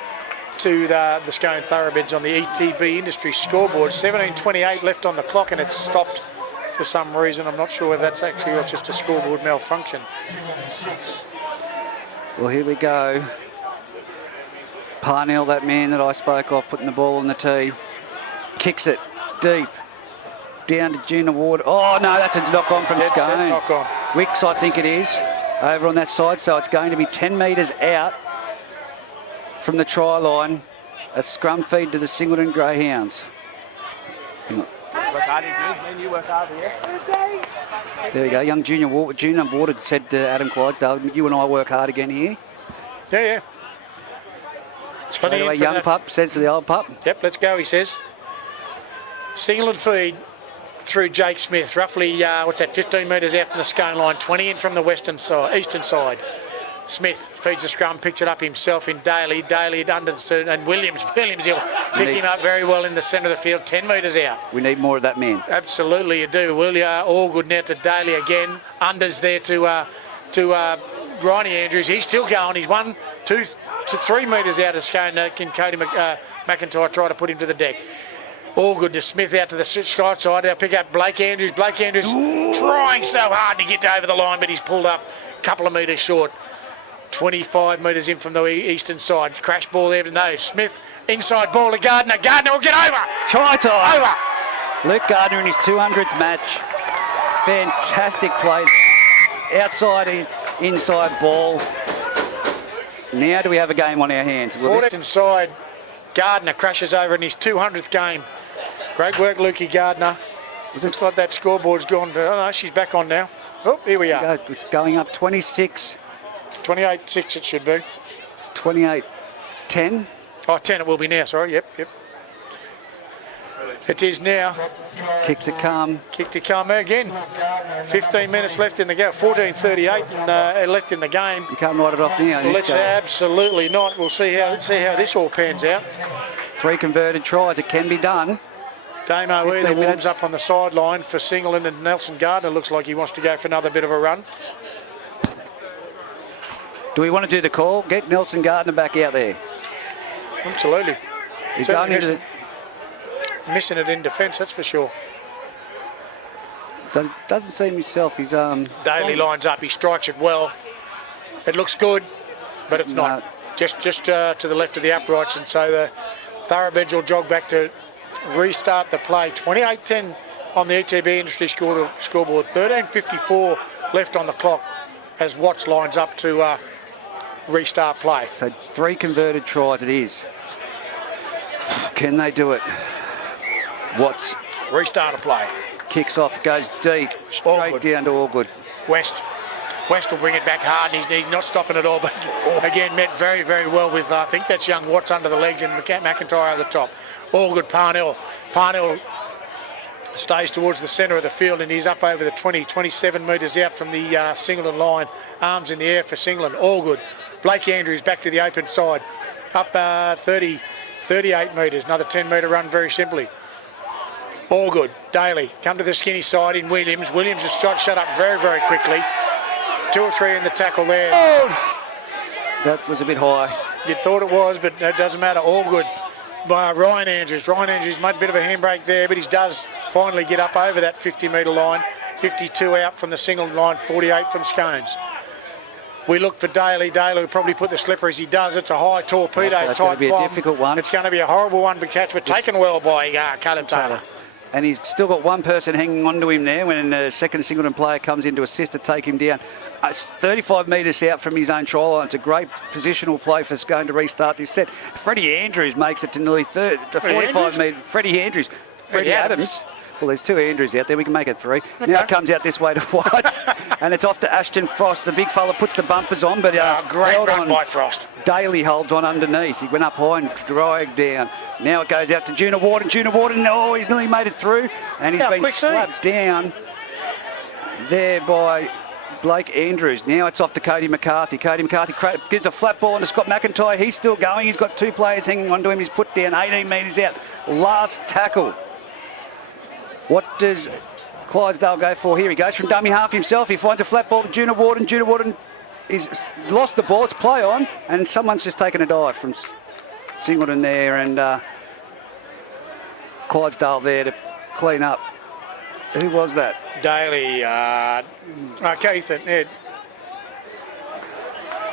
to the Scone Thoroughbreds on the ETB Industry scoreboard. 17:28 left on the clock, and it's stopped for some reason. I'm not sure whether that's actually or just a scoreboard malfunction. Well, here we go. Parnell, that man that I spoke of, putting the ball on the tee, kicks it deep down to Gina Ward. Oh no, that's a knock on from Scone. Knock on. Wicks, I think it is, over on that side. So it's going to be 10 metres out from the try line. A scrum feed to the Singleton Greyhounds. Work hard, man. You work hard here. There we go. Young Junior Ward had said to Adam Clydesdale, you and I work hard again here. Yeah. Straight away, young pup says to the old pup. Yep, let's go, he says. Singleton feed through Jake Smith, roughly, 15 metres out from the Scone line, 20 in from the eastern side. Smith feeds the scrum, picks it up himself in Daly understood, and Williams will pick him up very well in the centre of the field, 10 metres out. We need more of that man. Absolutely, you do. All good now to Daly again. Unders there to Ronnie Andrews. He's still going. He's 1, 2 to 3 metres out of Scone. Can Cody McIntyre try to put him to the deck? All good to Smith out to the sky side. They'll pick up Blake Andrews. Blake Andrews trying so hard to get over the line, but he's pulled up a couple of metres short. 25 metres in from the eastern side. Crash ball there to no. Smith, inside ball to Gardner. Gardner will get over. Try time. Over. Luke Gardner in his 200th match. Fantastic play. Outside, inside ball. Now do we have a game on our hands? Forward inside. Gardner crashes over in his 200th game. Great work, Lukey Gardner. Looks like that scoreboard's gone. Oh no, she's back on now. Oh, here we are. It's going up 26. 28-6 it should be. 28-10. Oh, 10 it will be now, sorry. Yep. It is now. Kick to come. Kick to come again. 15 minutes left in the game. 14:38 and left in the game. You can't write it off now. Well, let's absolutely not. We'll see how this all pans out. 3 converted tries. It can be done. Damo either 15 warms minutes. up on the sideline for Singleton, and Nelson Gardner looks like he wants to go for another bit of a run. Do we want to do the call? Get Nelson Gardner back out there. Absolutely. He's Certainly going into the... missing it in defence, that's for sure. Doesn't seem himself. He's Daly lines up. He strikes it well. It looks good, but it's not. Just to the left of the uprights, and so the Thoroughbreds will jog back to restart the play. 28-10 on the ETB Industry scoreboard. 13:54 left on the clock as Watts lines up to restart play. So 3 converted tries it is. Can they do it? Watts Restart a play. kicks off, goes deep, straight down to Allgood. West will bring it back hard, and he's not stopping at all, but again met very, very well with, I think that's young Watts under the legs and McIntyre over the top. All good. Parnell stays towards the centre of the field, and he's up over the 27 metres out from the Singleton line. Arms in the air for Singleton. All good. Blake Andrews back to the open side. Up 38 metres. Another 10-metre run very simply. All good. Daly come to the skinny side in Williams. Williams is shut up very, very quickly. 2 or 3 in the tackle there. That was a bit high. You thought it was, but it doesn't matter. All good by Ryan Andrews. Ryan Andrews made a bit of a handbrake there, but he does finally get up over that 50-metre line. 52 out from the Singleton line, 48 from Scones. We look for Daly. Daly will probably put the slipper as he does. It's a high torpedo type bomb. It's going to be a difficult one. It's going to be a horrible one to catch, but taken well by Caleb Taylor. And he's still got one person hanging on to him there when the second Singleton player comes in to assist to take him down. 35 metres out from his own try line. It's a great positional play for Scone to restart this set. Freddie Andrews makes it to nearly 45 metres. Freddie Andrews. Freddie Adams. Well, there's 2 Andrews out there. We can make it 3. Okay. Now it comes out this way to White. And it's off to Ashton Frost. The big fella puts the bumpers on, but great run by Frost. Daly holds on underneath. He went up high and dragged down. Now it goes out to Juna Warden. Juna Warden, he's nearly made it through. And he's been slapped down there by Blake Andrews. Now it's off to Cody McCarthy. Cody McCarthy gives a flat ball into Scott McIntyre. He's still going. He's got 2 players hanging on to him. He's put down 18 metres out. Last tackle. What does Clydesdale go for here? He goes from dummy half himself. He finds a flat ball to Juna Warden. Juna Warden is lost the ball. It's play on, and someone's just taken a dive from Singleton there, and Clydesdale there to clean up. Who was that? Daly. Keith and Ed.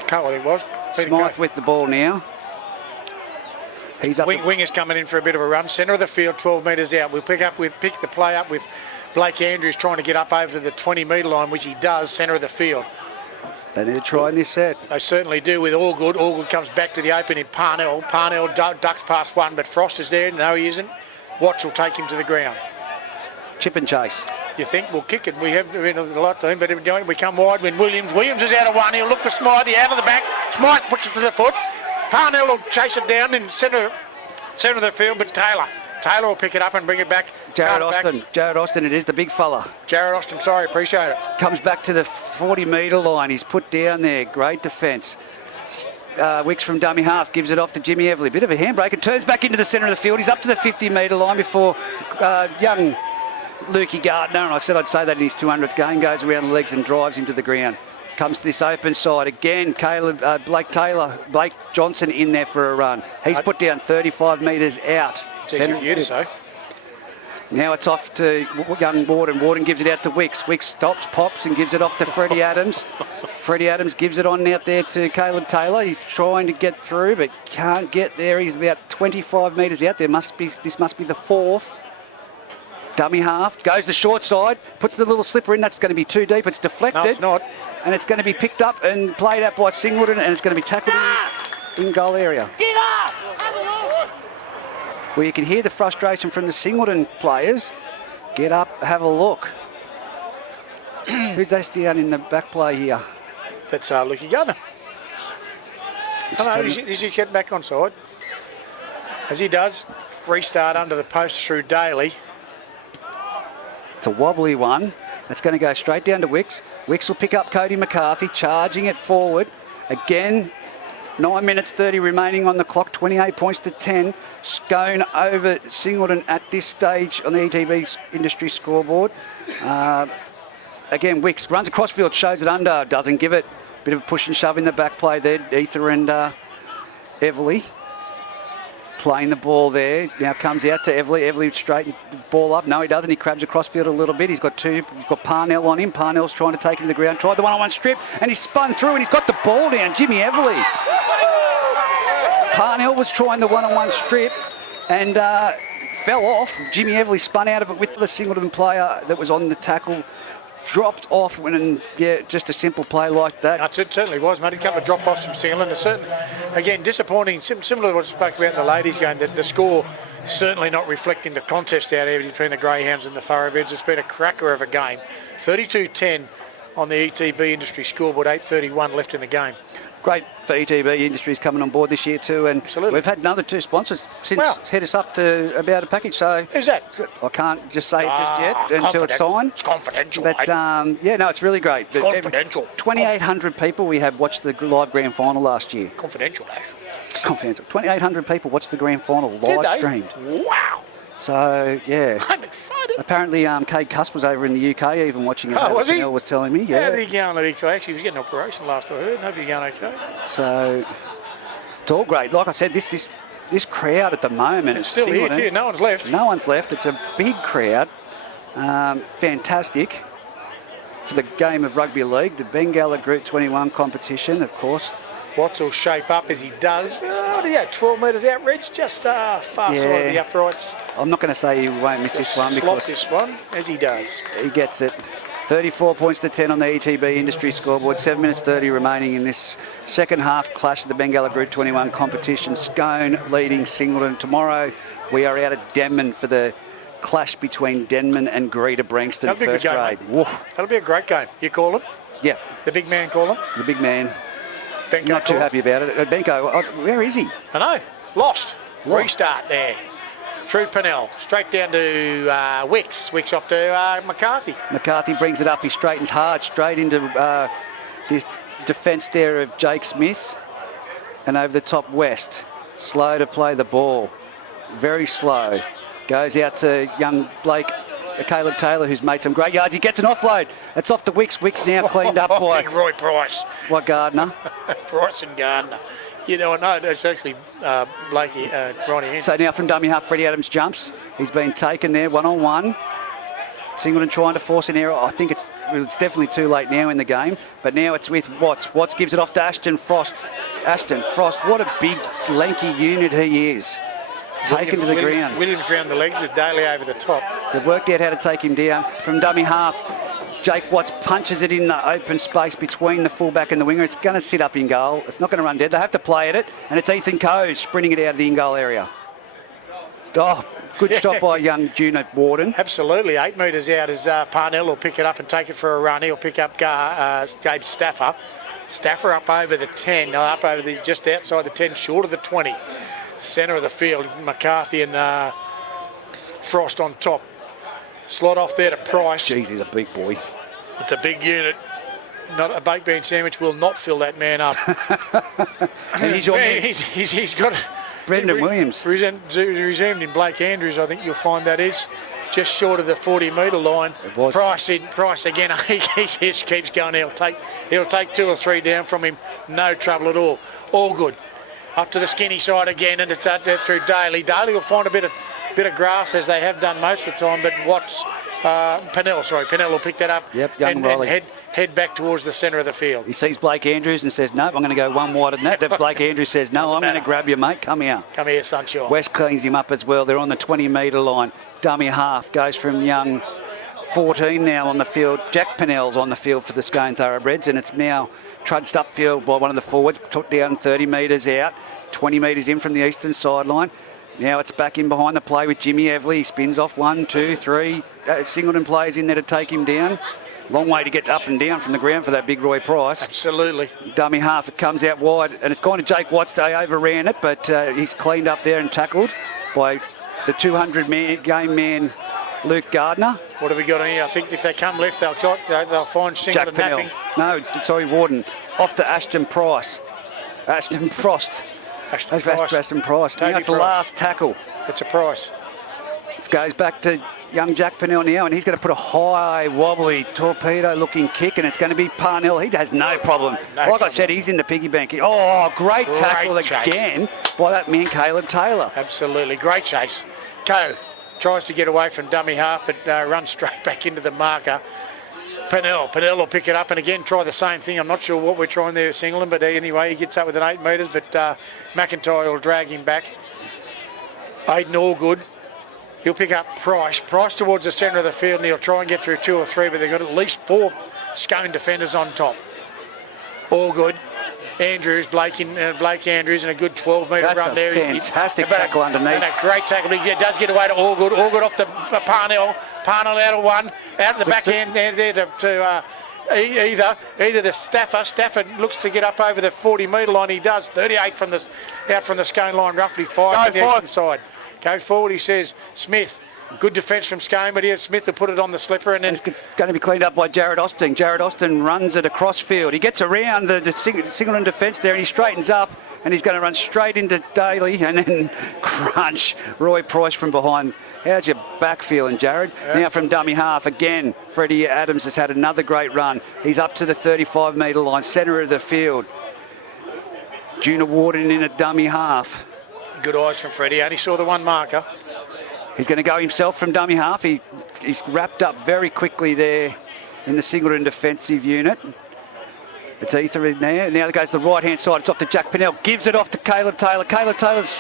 Carl, I think it was. Smythe with the ball now. He's up. Winger's coming in for a bit of a run. Centre of the field, 12 metres out. We'll pick the play up with Blake Andrews trying to get up over to the 20-metre line, which he does, centre of the field. They need to try in this set. They certainly do with Allgood. Allgood comes back to the open in Parnell. Parnell ducks past one, but Frost is there. No, he isn't. Watts will take him to the ground. Chip and chase. You think we'll kick it? We have a lot to him, but we come wide when Williams is out of one. He'll look for Smythe out of the back. Smythe puts it to the foot. Parnell will chase it down in centre of the field, but Taylor will pick it up and bring it back. Jared Austin, it is, the big fella. Jared Austin, sorry, appreciate it. Comes back to the 40-metre line. He's put down there. Great defence. Wicks from dummy half gives it off to Jimmy Everly. Bit of a handbrake and turns back into the centre of the field. He's up to the 50-metre line before young Lukey Gardner, and I said I'd say that in his 200th game, goes around the legs and drives into the ground. Comes to this open side again. Blake Johnson in there for a run. He's put down 35 metres out. It's easy for you to say. Now it's off to young Warden. Warden gives it out to Wicks. Wicks stops, pops, and gives it off to Freddie Adams. Freddie Adams gives it on out there to Caleb Taylor. He's trying to get through, but can't get there. He's about 25 metres out. This must be the 4th. Dummy half, goes the short side, puts the little slipper in. That's going to be too deep. It's deflected. No, it's not. And it's going to be picked up and played out by Singleton, and it's going to be tackled in goal area. Get up! Well, you can hear the frustration from the Singleton players. Get up, have a look. Who's this down in the back play here? That's Lukey Gardner. Hello, is he getting back on side? As he does. Restart under the post through Daly. It's a wobbly one. It's going to go straight down to Wicks. Wicks will pick up Cody McCarthy, charging it forward. Again, 9 minutes 30 remaining on the clock, 28 points to 10. Scone over Singleton at this stage on the ETB industry scoreboard. Again, Wicks runs across field, shows it under, doesn't give it. Bit of a push and shove in the back play there. Ether and Everly playing the ball there. Now comes out to Everly. Everly straightens the ball up. No, he doesn't. He crabs across field a little bit. He's got Parnell on him. Parnell's trying to take him to the ground. Tried the one-on-one strip, and he spun through, and he's got the ball down. Jimmy Everly. Parnell was trying the one-on-one strip, and fell off. Jimmy Everly spun out of it with the Singleton player that was on the tackle. Dropped off when, just a simple play like that. It certainly was, mate. A couple of drop-offs from Singleton. Again, disappointing, similar to what we spoke about in the ladies' game, that the score certainly not reflecting the contest out here between the Greyhounds and the Thoroughbreds. It's been a cracker of a game. 32-10 on the ETB industry scoreboard, 8:31 left in the game. Great for ETB Industries coming on board this year too, and Absolutely. we've had another 2 sponsors since head us up to about a package. So who's that? I can't just say it just yet until it's signed. It's confidential, But mate. it's really great. It's confidential. 2,800 people we had watched the live grand final last year. Confidential, Ash. Confidential. 2,800 people watched the grand final live streamed. Wow. So I'm excited. Apparently, Kate Cuss was over in the UK even watching it. Was he? Neil was telling me. How did he go on the UK? Actually, he was getting an operation last I heard. Hope he's going okay. So it's all great. Like I said, this crowd at the moment. It's still here too. No one's left. No one's left. It's a big crowd. Fantastic for the game of rugby league, the Bengalla Group 21 competition, of course. Watts will shape up as he does. 12 metres out, Reg, just far side of the uprights. I'm not going to say he won't miss this one Slot because this one, as he does. he gets it. 34 points to 10 on the ETB industry scoreboard. 7 minutes 30 remaining in this second half clash of the Bengalla Group 21 competition. Scone leading Singleton. Tomorrow we are out at Denman for the clash between Denman and Greater Brankston That'll be a good first grade. game, That'll be a great game. You call it? Yeah. The big man call him? The big man. Benko Not too happy about it. Benko, where is he? I know. Lost. Restart there. Through Pennell. Straight down to Wicks. Wicks off to McCarthy. McCarthy brings it up. He straightens hard straight into the defence there of Jake Smith. And over the top, West. Slow to play the ball. Very slow. Goes out to young Blake, Caleb Taylor, who's made some great yards. He gets an offload. It's off to Wicks. Wicks now cleaned up by Big Roy Price. What, Gardner? Price and Gardner. No, it's actually Blakey, Ronnie Henry. So now from dummy half, Freddie Adams jumps. He's been taken there, 1-on-1. Singleton trying to force an error. I think it's definitely too late now in the game. But now it's with Watts. Watts gives it off to Ashton Frost. Ashton Frost, what a big, lanky unit he is. Taken to the ground. Williams round the legs with Daly over the top. They've worked out how to take him down. From dummy half, Jake Watts punches it in the open space between the fullback and the winger. It's going to sit up in goal. It's not going to run dead. They have to play at it. And it's Ethan Coe sprinting it out of the in-goal area. Oh, good stop by young Juna Warden. Absolutely. 8 metres out as Parnell will pick it up and take it for a run. He'll pick up Gabe Staffer. Staffer up over the 10, just outside the 10, short of the 20. Centre of the field, McCarthy and Frost on top. Slot off there to Price. Jeez, he's a big boy. It's a big unit. Not a baked bean sandwich will not fill that man up. And he's your man. He's got Brendan Williams. Resumed in Blake Andrews, I think you'll find that is. Just short of the 40-metre line. It was. Price again. He keeps going. He'll take 2 or 3 down from him. No trouble at all. All good. Up to the skinny side again, and it's out there through Daly. Daly will find a bit of grass as they have done most of the time, but Pennell will pick that up. Yep, young and head back towards the centre of the field. He sees Blake Andrews and says, no, I'm going to go one wider than that. But Blake Andrews says, no, I'm going to grab you, mate. Come here. Come here, sunshine. West cleans him up as well. They're on the 20-metre line. Dummy half goes from young 14 now on the field. Jack Pennell's on the field for the Scone Thoroughbreds, and it's now trudged upfield by one of the forwards, took down 30 metres out, 20 metres in from the eastern sideline. Now it's back in behind the play with Jimmy Everly. He spins off 1, 2, 3. Singleton players in there to take him down. Long way to get up and down from the ground for that big Roy Price. Absolutely. Dummy half, it comes out wide, and it's gone to Jake Watts. They overran it, but he's cleaned up there and tackled by the 200 game man, Luke Gardner. What have we got on here? I think if they come left, they'll find Jack Singleton Pennell. napping. No, sorry, Warden. Off to Ashton Frost. Ashton Price. Ashton Price. Now it's the Price. last tackle. It's a price. It goes back to young Jack Pennell now, and he's going to put a high, wobbly, torpedo-looking kick, and it's going to be Parnell. He has no problem. I said, he's in the piggy bank. Oh, great tackle again by that man, Caleb Taylor. Absolutely. Great chase. Coe tries to get away from dummy half, but runs straight back into the marker. Pennell will pick it up and again try the same thing. I'm not sure what we're trying there, Singleton, but anyway, he gets up with an 8 metres, but McIntyre will drag him back. Aiden Allgood. He'll pick up Price towards the centre of the field, and he'll try and get through 2 or 3, but they've got at least 4 Scone defenders on top. Allgood. Andrews, Blake Andrews, and a good 12-metre run there. Fantastic tackle underneath. And a great tackle. He does get away to Allgood. Allgood off to Parnell. Parnell out of one. Out of the back end there to either the Stafford. Stafford looks to get up over the 40-metre line. He does. 38 out from the Scone line, roughly 5 on the eastern side. Go forward, he says. Smith. Good defence from Scone, but here Smith will put it on the slipper, and then it's going to be cleaned up by Jared Austin. Jared Austin runs it across field. He gets around the Singleton defence there, and he straightens up, and he's going to run straight into Daly, and then crunch Roy Price from behind. How's your back feeling, Jared? Yeah. Now from dummy half again, Freddie Adams has had another great run. He's up to the 35-metre line, centre of the field. Junior Warden in a dummy half. Good eyes from Freddie. Only saw the one marker. He's going to go himself from dummy half. He's wrapped up very quickly there in the Singleton defensive unit. It's Ether in there. Now it goes to the right-hand side. It's off to Jack Pennell. Gives it off to Caleb Taylor. Caleb Taylor's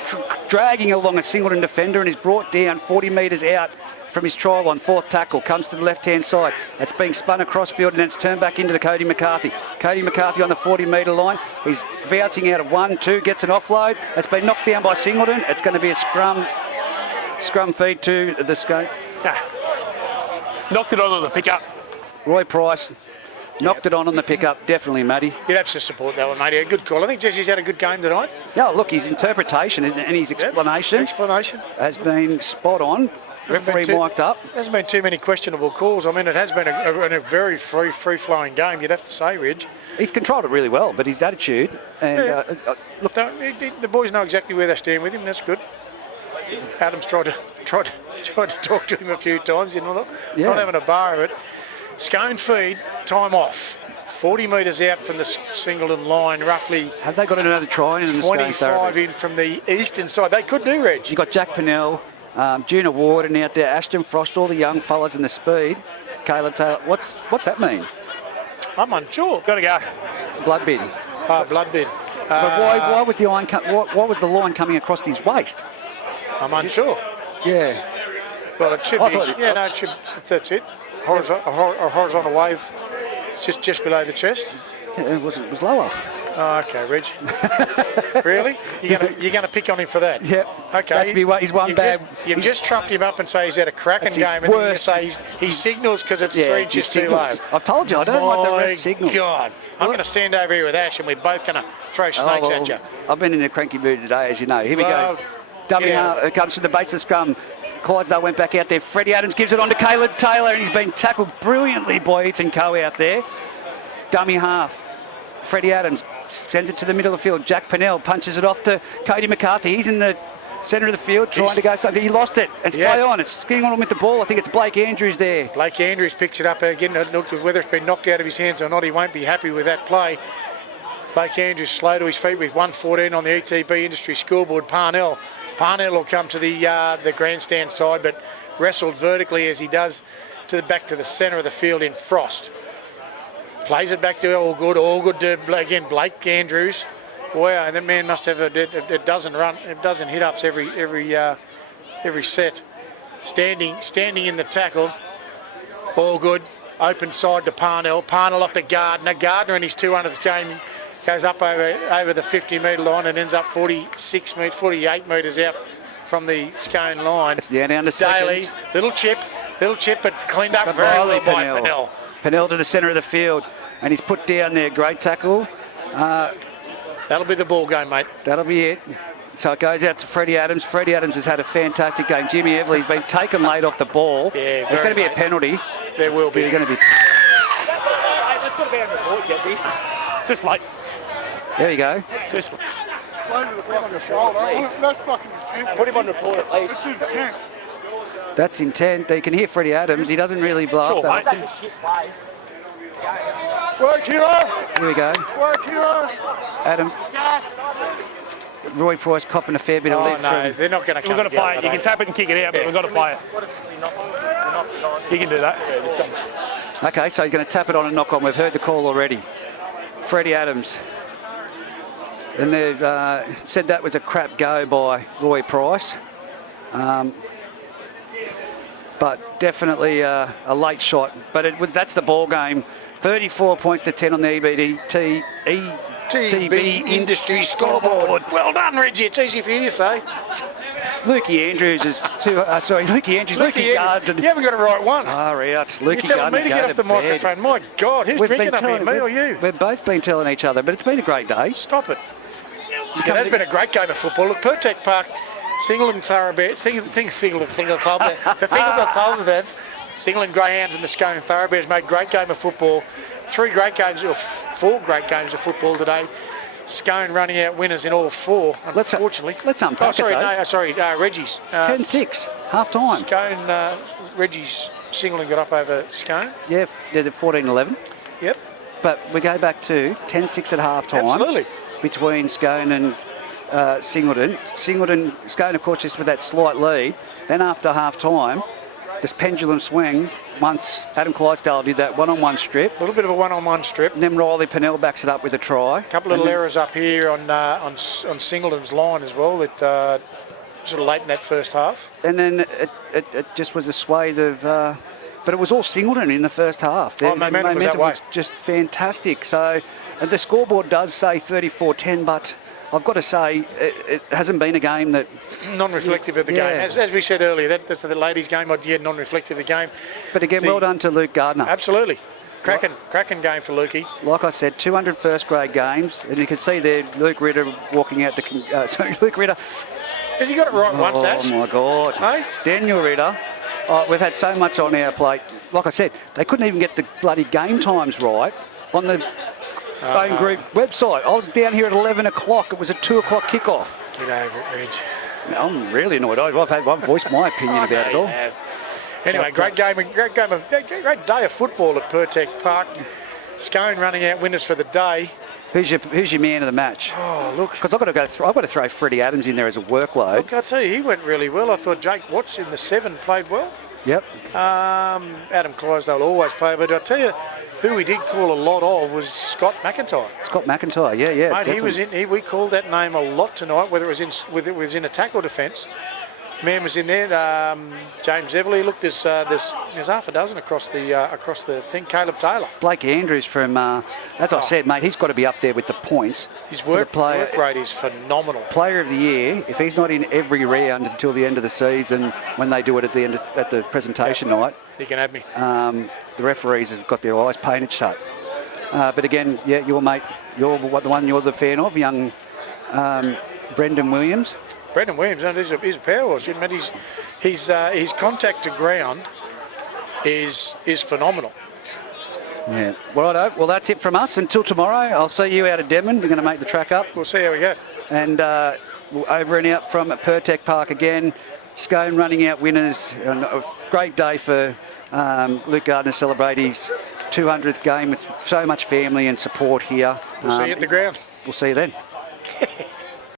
dragging along a Singleton defender and is brought down 40 metres out from his try line. 4th tackle. Comes to the left-hand side. It's being spun across field and then it's turned back into the Cody McCarthy. Cody McCarthy on the 40-metre line. He's bouncing out of 1, 2, gets an offload. It's been knocked down by Singleton. It's going to be a scrum feed to the Scone. Knocked it on the pickup. Roy Price knocked it on the pickup, definitely, Matty. You'd have to support that one, mate. A good call. I think Jesse's had a good game tonight. Yeah, look, his interpretation and his explanation has been spot on. Referee mic'd up. There hasn't been too many questionable calls. I mean, it has been a very free-flowing game, you'd have to say, Reg. He's controlled it really well, but his attitude and look, the boys know exactly where they stand with him. That's good. Adams tried to talk to him a few times. He's not having a bar of it. Scone feed, time off. 40 metres out from the Singleton line, roughly. Have they got another try in the Scone 25 in from the eastern side. They could do, Reg. You've got Jack Pennell, Junior Warden out there, Ashton Frost, all the young fellas in the speed. Caleb Taylor. What's that mean? I'm unsure. Got to go. Blood bin. Blood bin. But why was the line? Why was the line coming across his waist? I'm unsure. Yeah. Well, it should be. It should. That's it. Horizontal wave. It's just below the chest. Yeah, it was lower. Oh, okay, Reg. Really? You're gonna pick on him for that? Yeah. Okay. He's one bad. You've just trumped him up and say he's had a cracking game, and then you say he signals because it's 3 inches too low. I've told you I don't like the red signal. God, I'm going to stand over here with Ash, and we're both going to throw snakes at you. I've been in a cranky mood today, as you know. Here we go. Dummy comes from the base of the scrum. Clydesdale went back out there. Freddie Adams gives it on to Caleb Taylor, and he's been tackled brilliantly by Ethan Coe out there. Dummy half. Freddie Adams sends it to the middle of the field. Jack Pennell punches it off to Cody McCarthy. He's in the centre of the field trying to go something. He lost it. It's play on. It's skiing on with the ball. I think it's Blake Andrews there. Blake Andrews picks it up again. Look, whether it's been knocked out of his hands or not, he won't be happy with that play. Blake Andrews slow to his feet with 1:14 on the ETB Industry scoreboard. Parnell will come to the grandstand side, but wrestled vertically as he does back to the centre of the field in Frost. Plays it back to Allgood to again Blake Andrews. Wow, and that man must have a dozen hit-ups every set. Standing in the tackle. Allgood, open side to Parnell. Parnell off to Gardner. Gardner in his 200th game goes up over the 50-metre line and ends up 48 metres out from the Scone line. It's down to Daly, seconds. little chip, but cleaned up very well by Pennell. Pennell to the centre of the field, and he's put down there. Great tackle. That'll be the ball game, mate. That'll be it. So it goes out to Freddie Adams. Freddie Adams has had a fantastic game. Jimmy Everly's been taken late off the ball. Yeah, There's going to be a late. penalty. There will be. There's going to be. That's got to be on report, Jesse. Just late. There you go. Just Blame to the fucking shoulder. That's fucking intent. Put him on report at least. It's intent. That's intent. You can hear Freddie Adams. He doesn't really blow sure, up. mate. That's a shit play. Work, hero. Here we go. Work, hero. Adam. Roy Price copping a fair bit of Oh lip no, from. they're not going to we've come got to play together. it. You can tap it and kick it out, but we've got to play it. You can do that. Okay, so he's going to tap it on and knock on. We've heard the call already. Freddie Adams. And they've said that was a crap go by Roy Price. But definitely a late shot. But that's the ball game. 34 points to 10 on the TB Industry scoreboard. Well done, Reggie. It's easy for you to say. Lukey Andrews is Lukey Andrews. Lukey Garden. You haven't got it right once. Far out. You're Lukey telling me to get off the bed. microphone. My God, who's drinking up here, me or you? We've both been telling each other, but it's been a great day. Stop it. It has been a great game of football. Look, Pertek Park, Singleton Thoroughbreds, Singleton Greyhounds and the Scone Thoroughbreds made a great game of football. 4 great games of football today. Scone running out winners in all 4, unfortunately. Let's unpack Reggie's. 10-6, half time. Scone, Reggie's Singleton got up over Scone. Yeah, they're 14-11. Yep. But we go back to 10-6 at half time. Absolutely. Between Scone and Singleton. Scone, of course, just with that slight lead. Then after half time, this pendulum swing, once Adam Clydesdale did that one-on-one strip. A little bit of a one-on-one strip. And then Riley Pennell backs it up with a try. A couple of little errors up here on Singleton's line as well that sort of late in that first half. And then it just was a swathe of... but it was all Singleton in the first half. The momentum was that way. Was just fantastic. So the scoreboard does say 34-10, but I've got to say it hasn't been a game that... Non-reflective of the game. As we said earlier, that's the ladies' game. Non-reflective of the game. But again, well done to Luke Gardner. Absolutely. Cracking game for Lukey. Like I said, 200 first-grade games. And you can see there Luke Ritter walking out to... Luke Ritter... Has he got it right once, Ash? Oh, my God. Hey? Daniel Ritter... we've had so much on our plate. Like I said, they couldn't even get the bloody game times right on the phone group website. I was down here at 11 o'clock. It was a 2 o'clock kickoff. Get over it, Reg. I'm really annoyed. I've had one voice my opinion about it all. Anyway, great day of football at Pertek Park. Scone running out winners for the day. Who's your man of the match? Oh, look. Because I've got to throw Freddie Adams in there as a workload. Look, I'll tell you, he went really well. I thought Jake Watts in the 7 played well. Yep. Adam Clydesdale always played, but I'll tell you, who we did call a lot of was Scott McIntyre. Scott McIntyre, yeah. Mate, he was in. We called that name a lot tonight, whether it was in attack or defence. Man was in there. James Everly. Look, there's half a dozen across the thing. Caleb Taylor. Blake Andrews from, as I said, mate, he's got to be up there with the points. His work rate is phenomenal. Player of the year, if he's not in every round until the end of the season, when they do it at the presentation night, he can have me. The referees have got their eyes painted shut. But again, your mate, you're the fan of, young Brendan Williams. Brendan Williams, he's a powerhouse. His contact to ground is phenomenal. Yeah. Well, that's it from us. Until tomorrow, I'll see you out of Denman. We're going to make the track up. We'll see how we go. And over and out from Pertek Park again. Scone running out winners. A great day for Luke Gardner to celebrate his 200th game with so much family and support here. We'll see you at the ground. We'll see you then.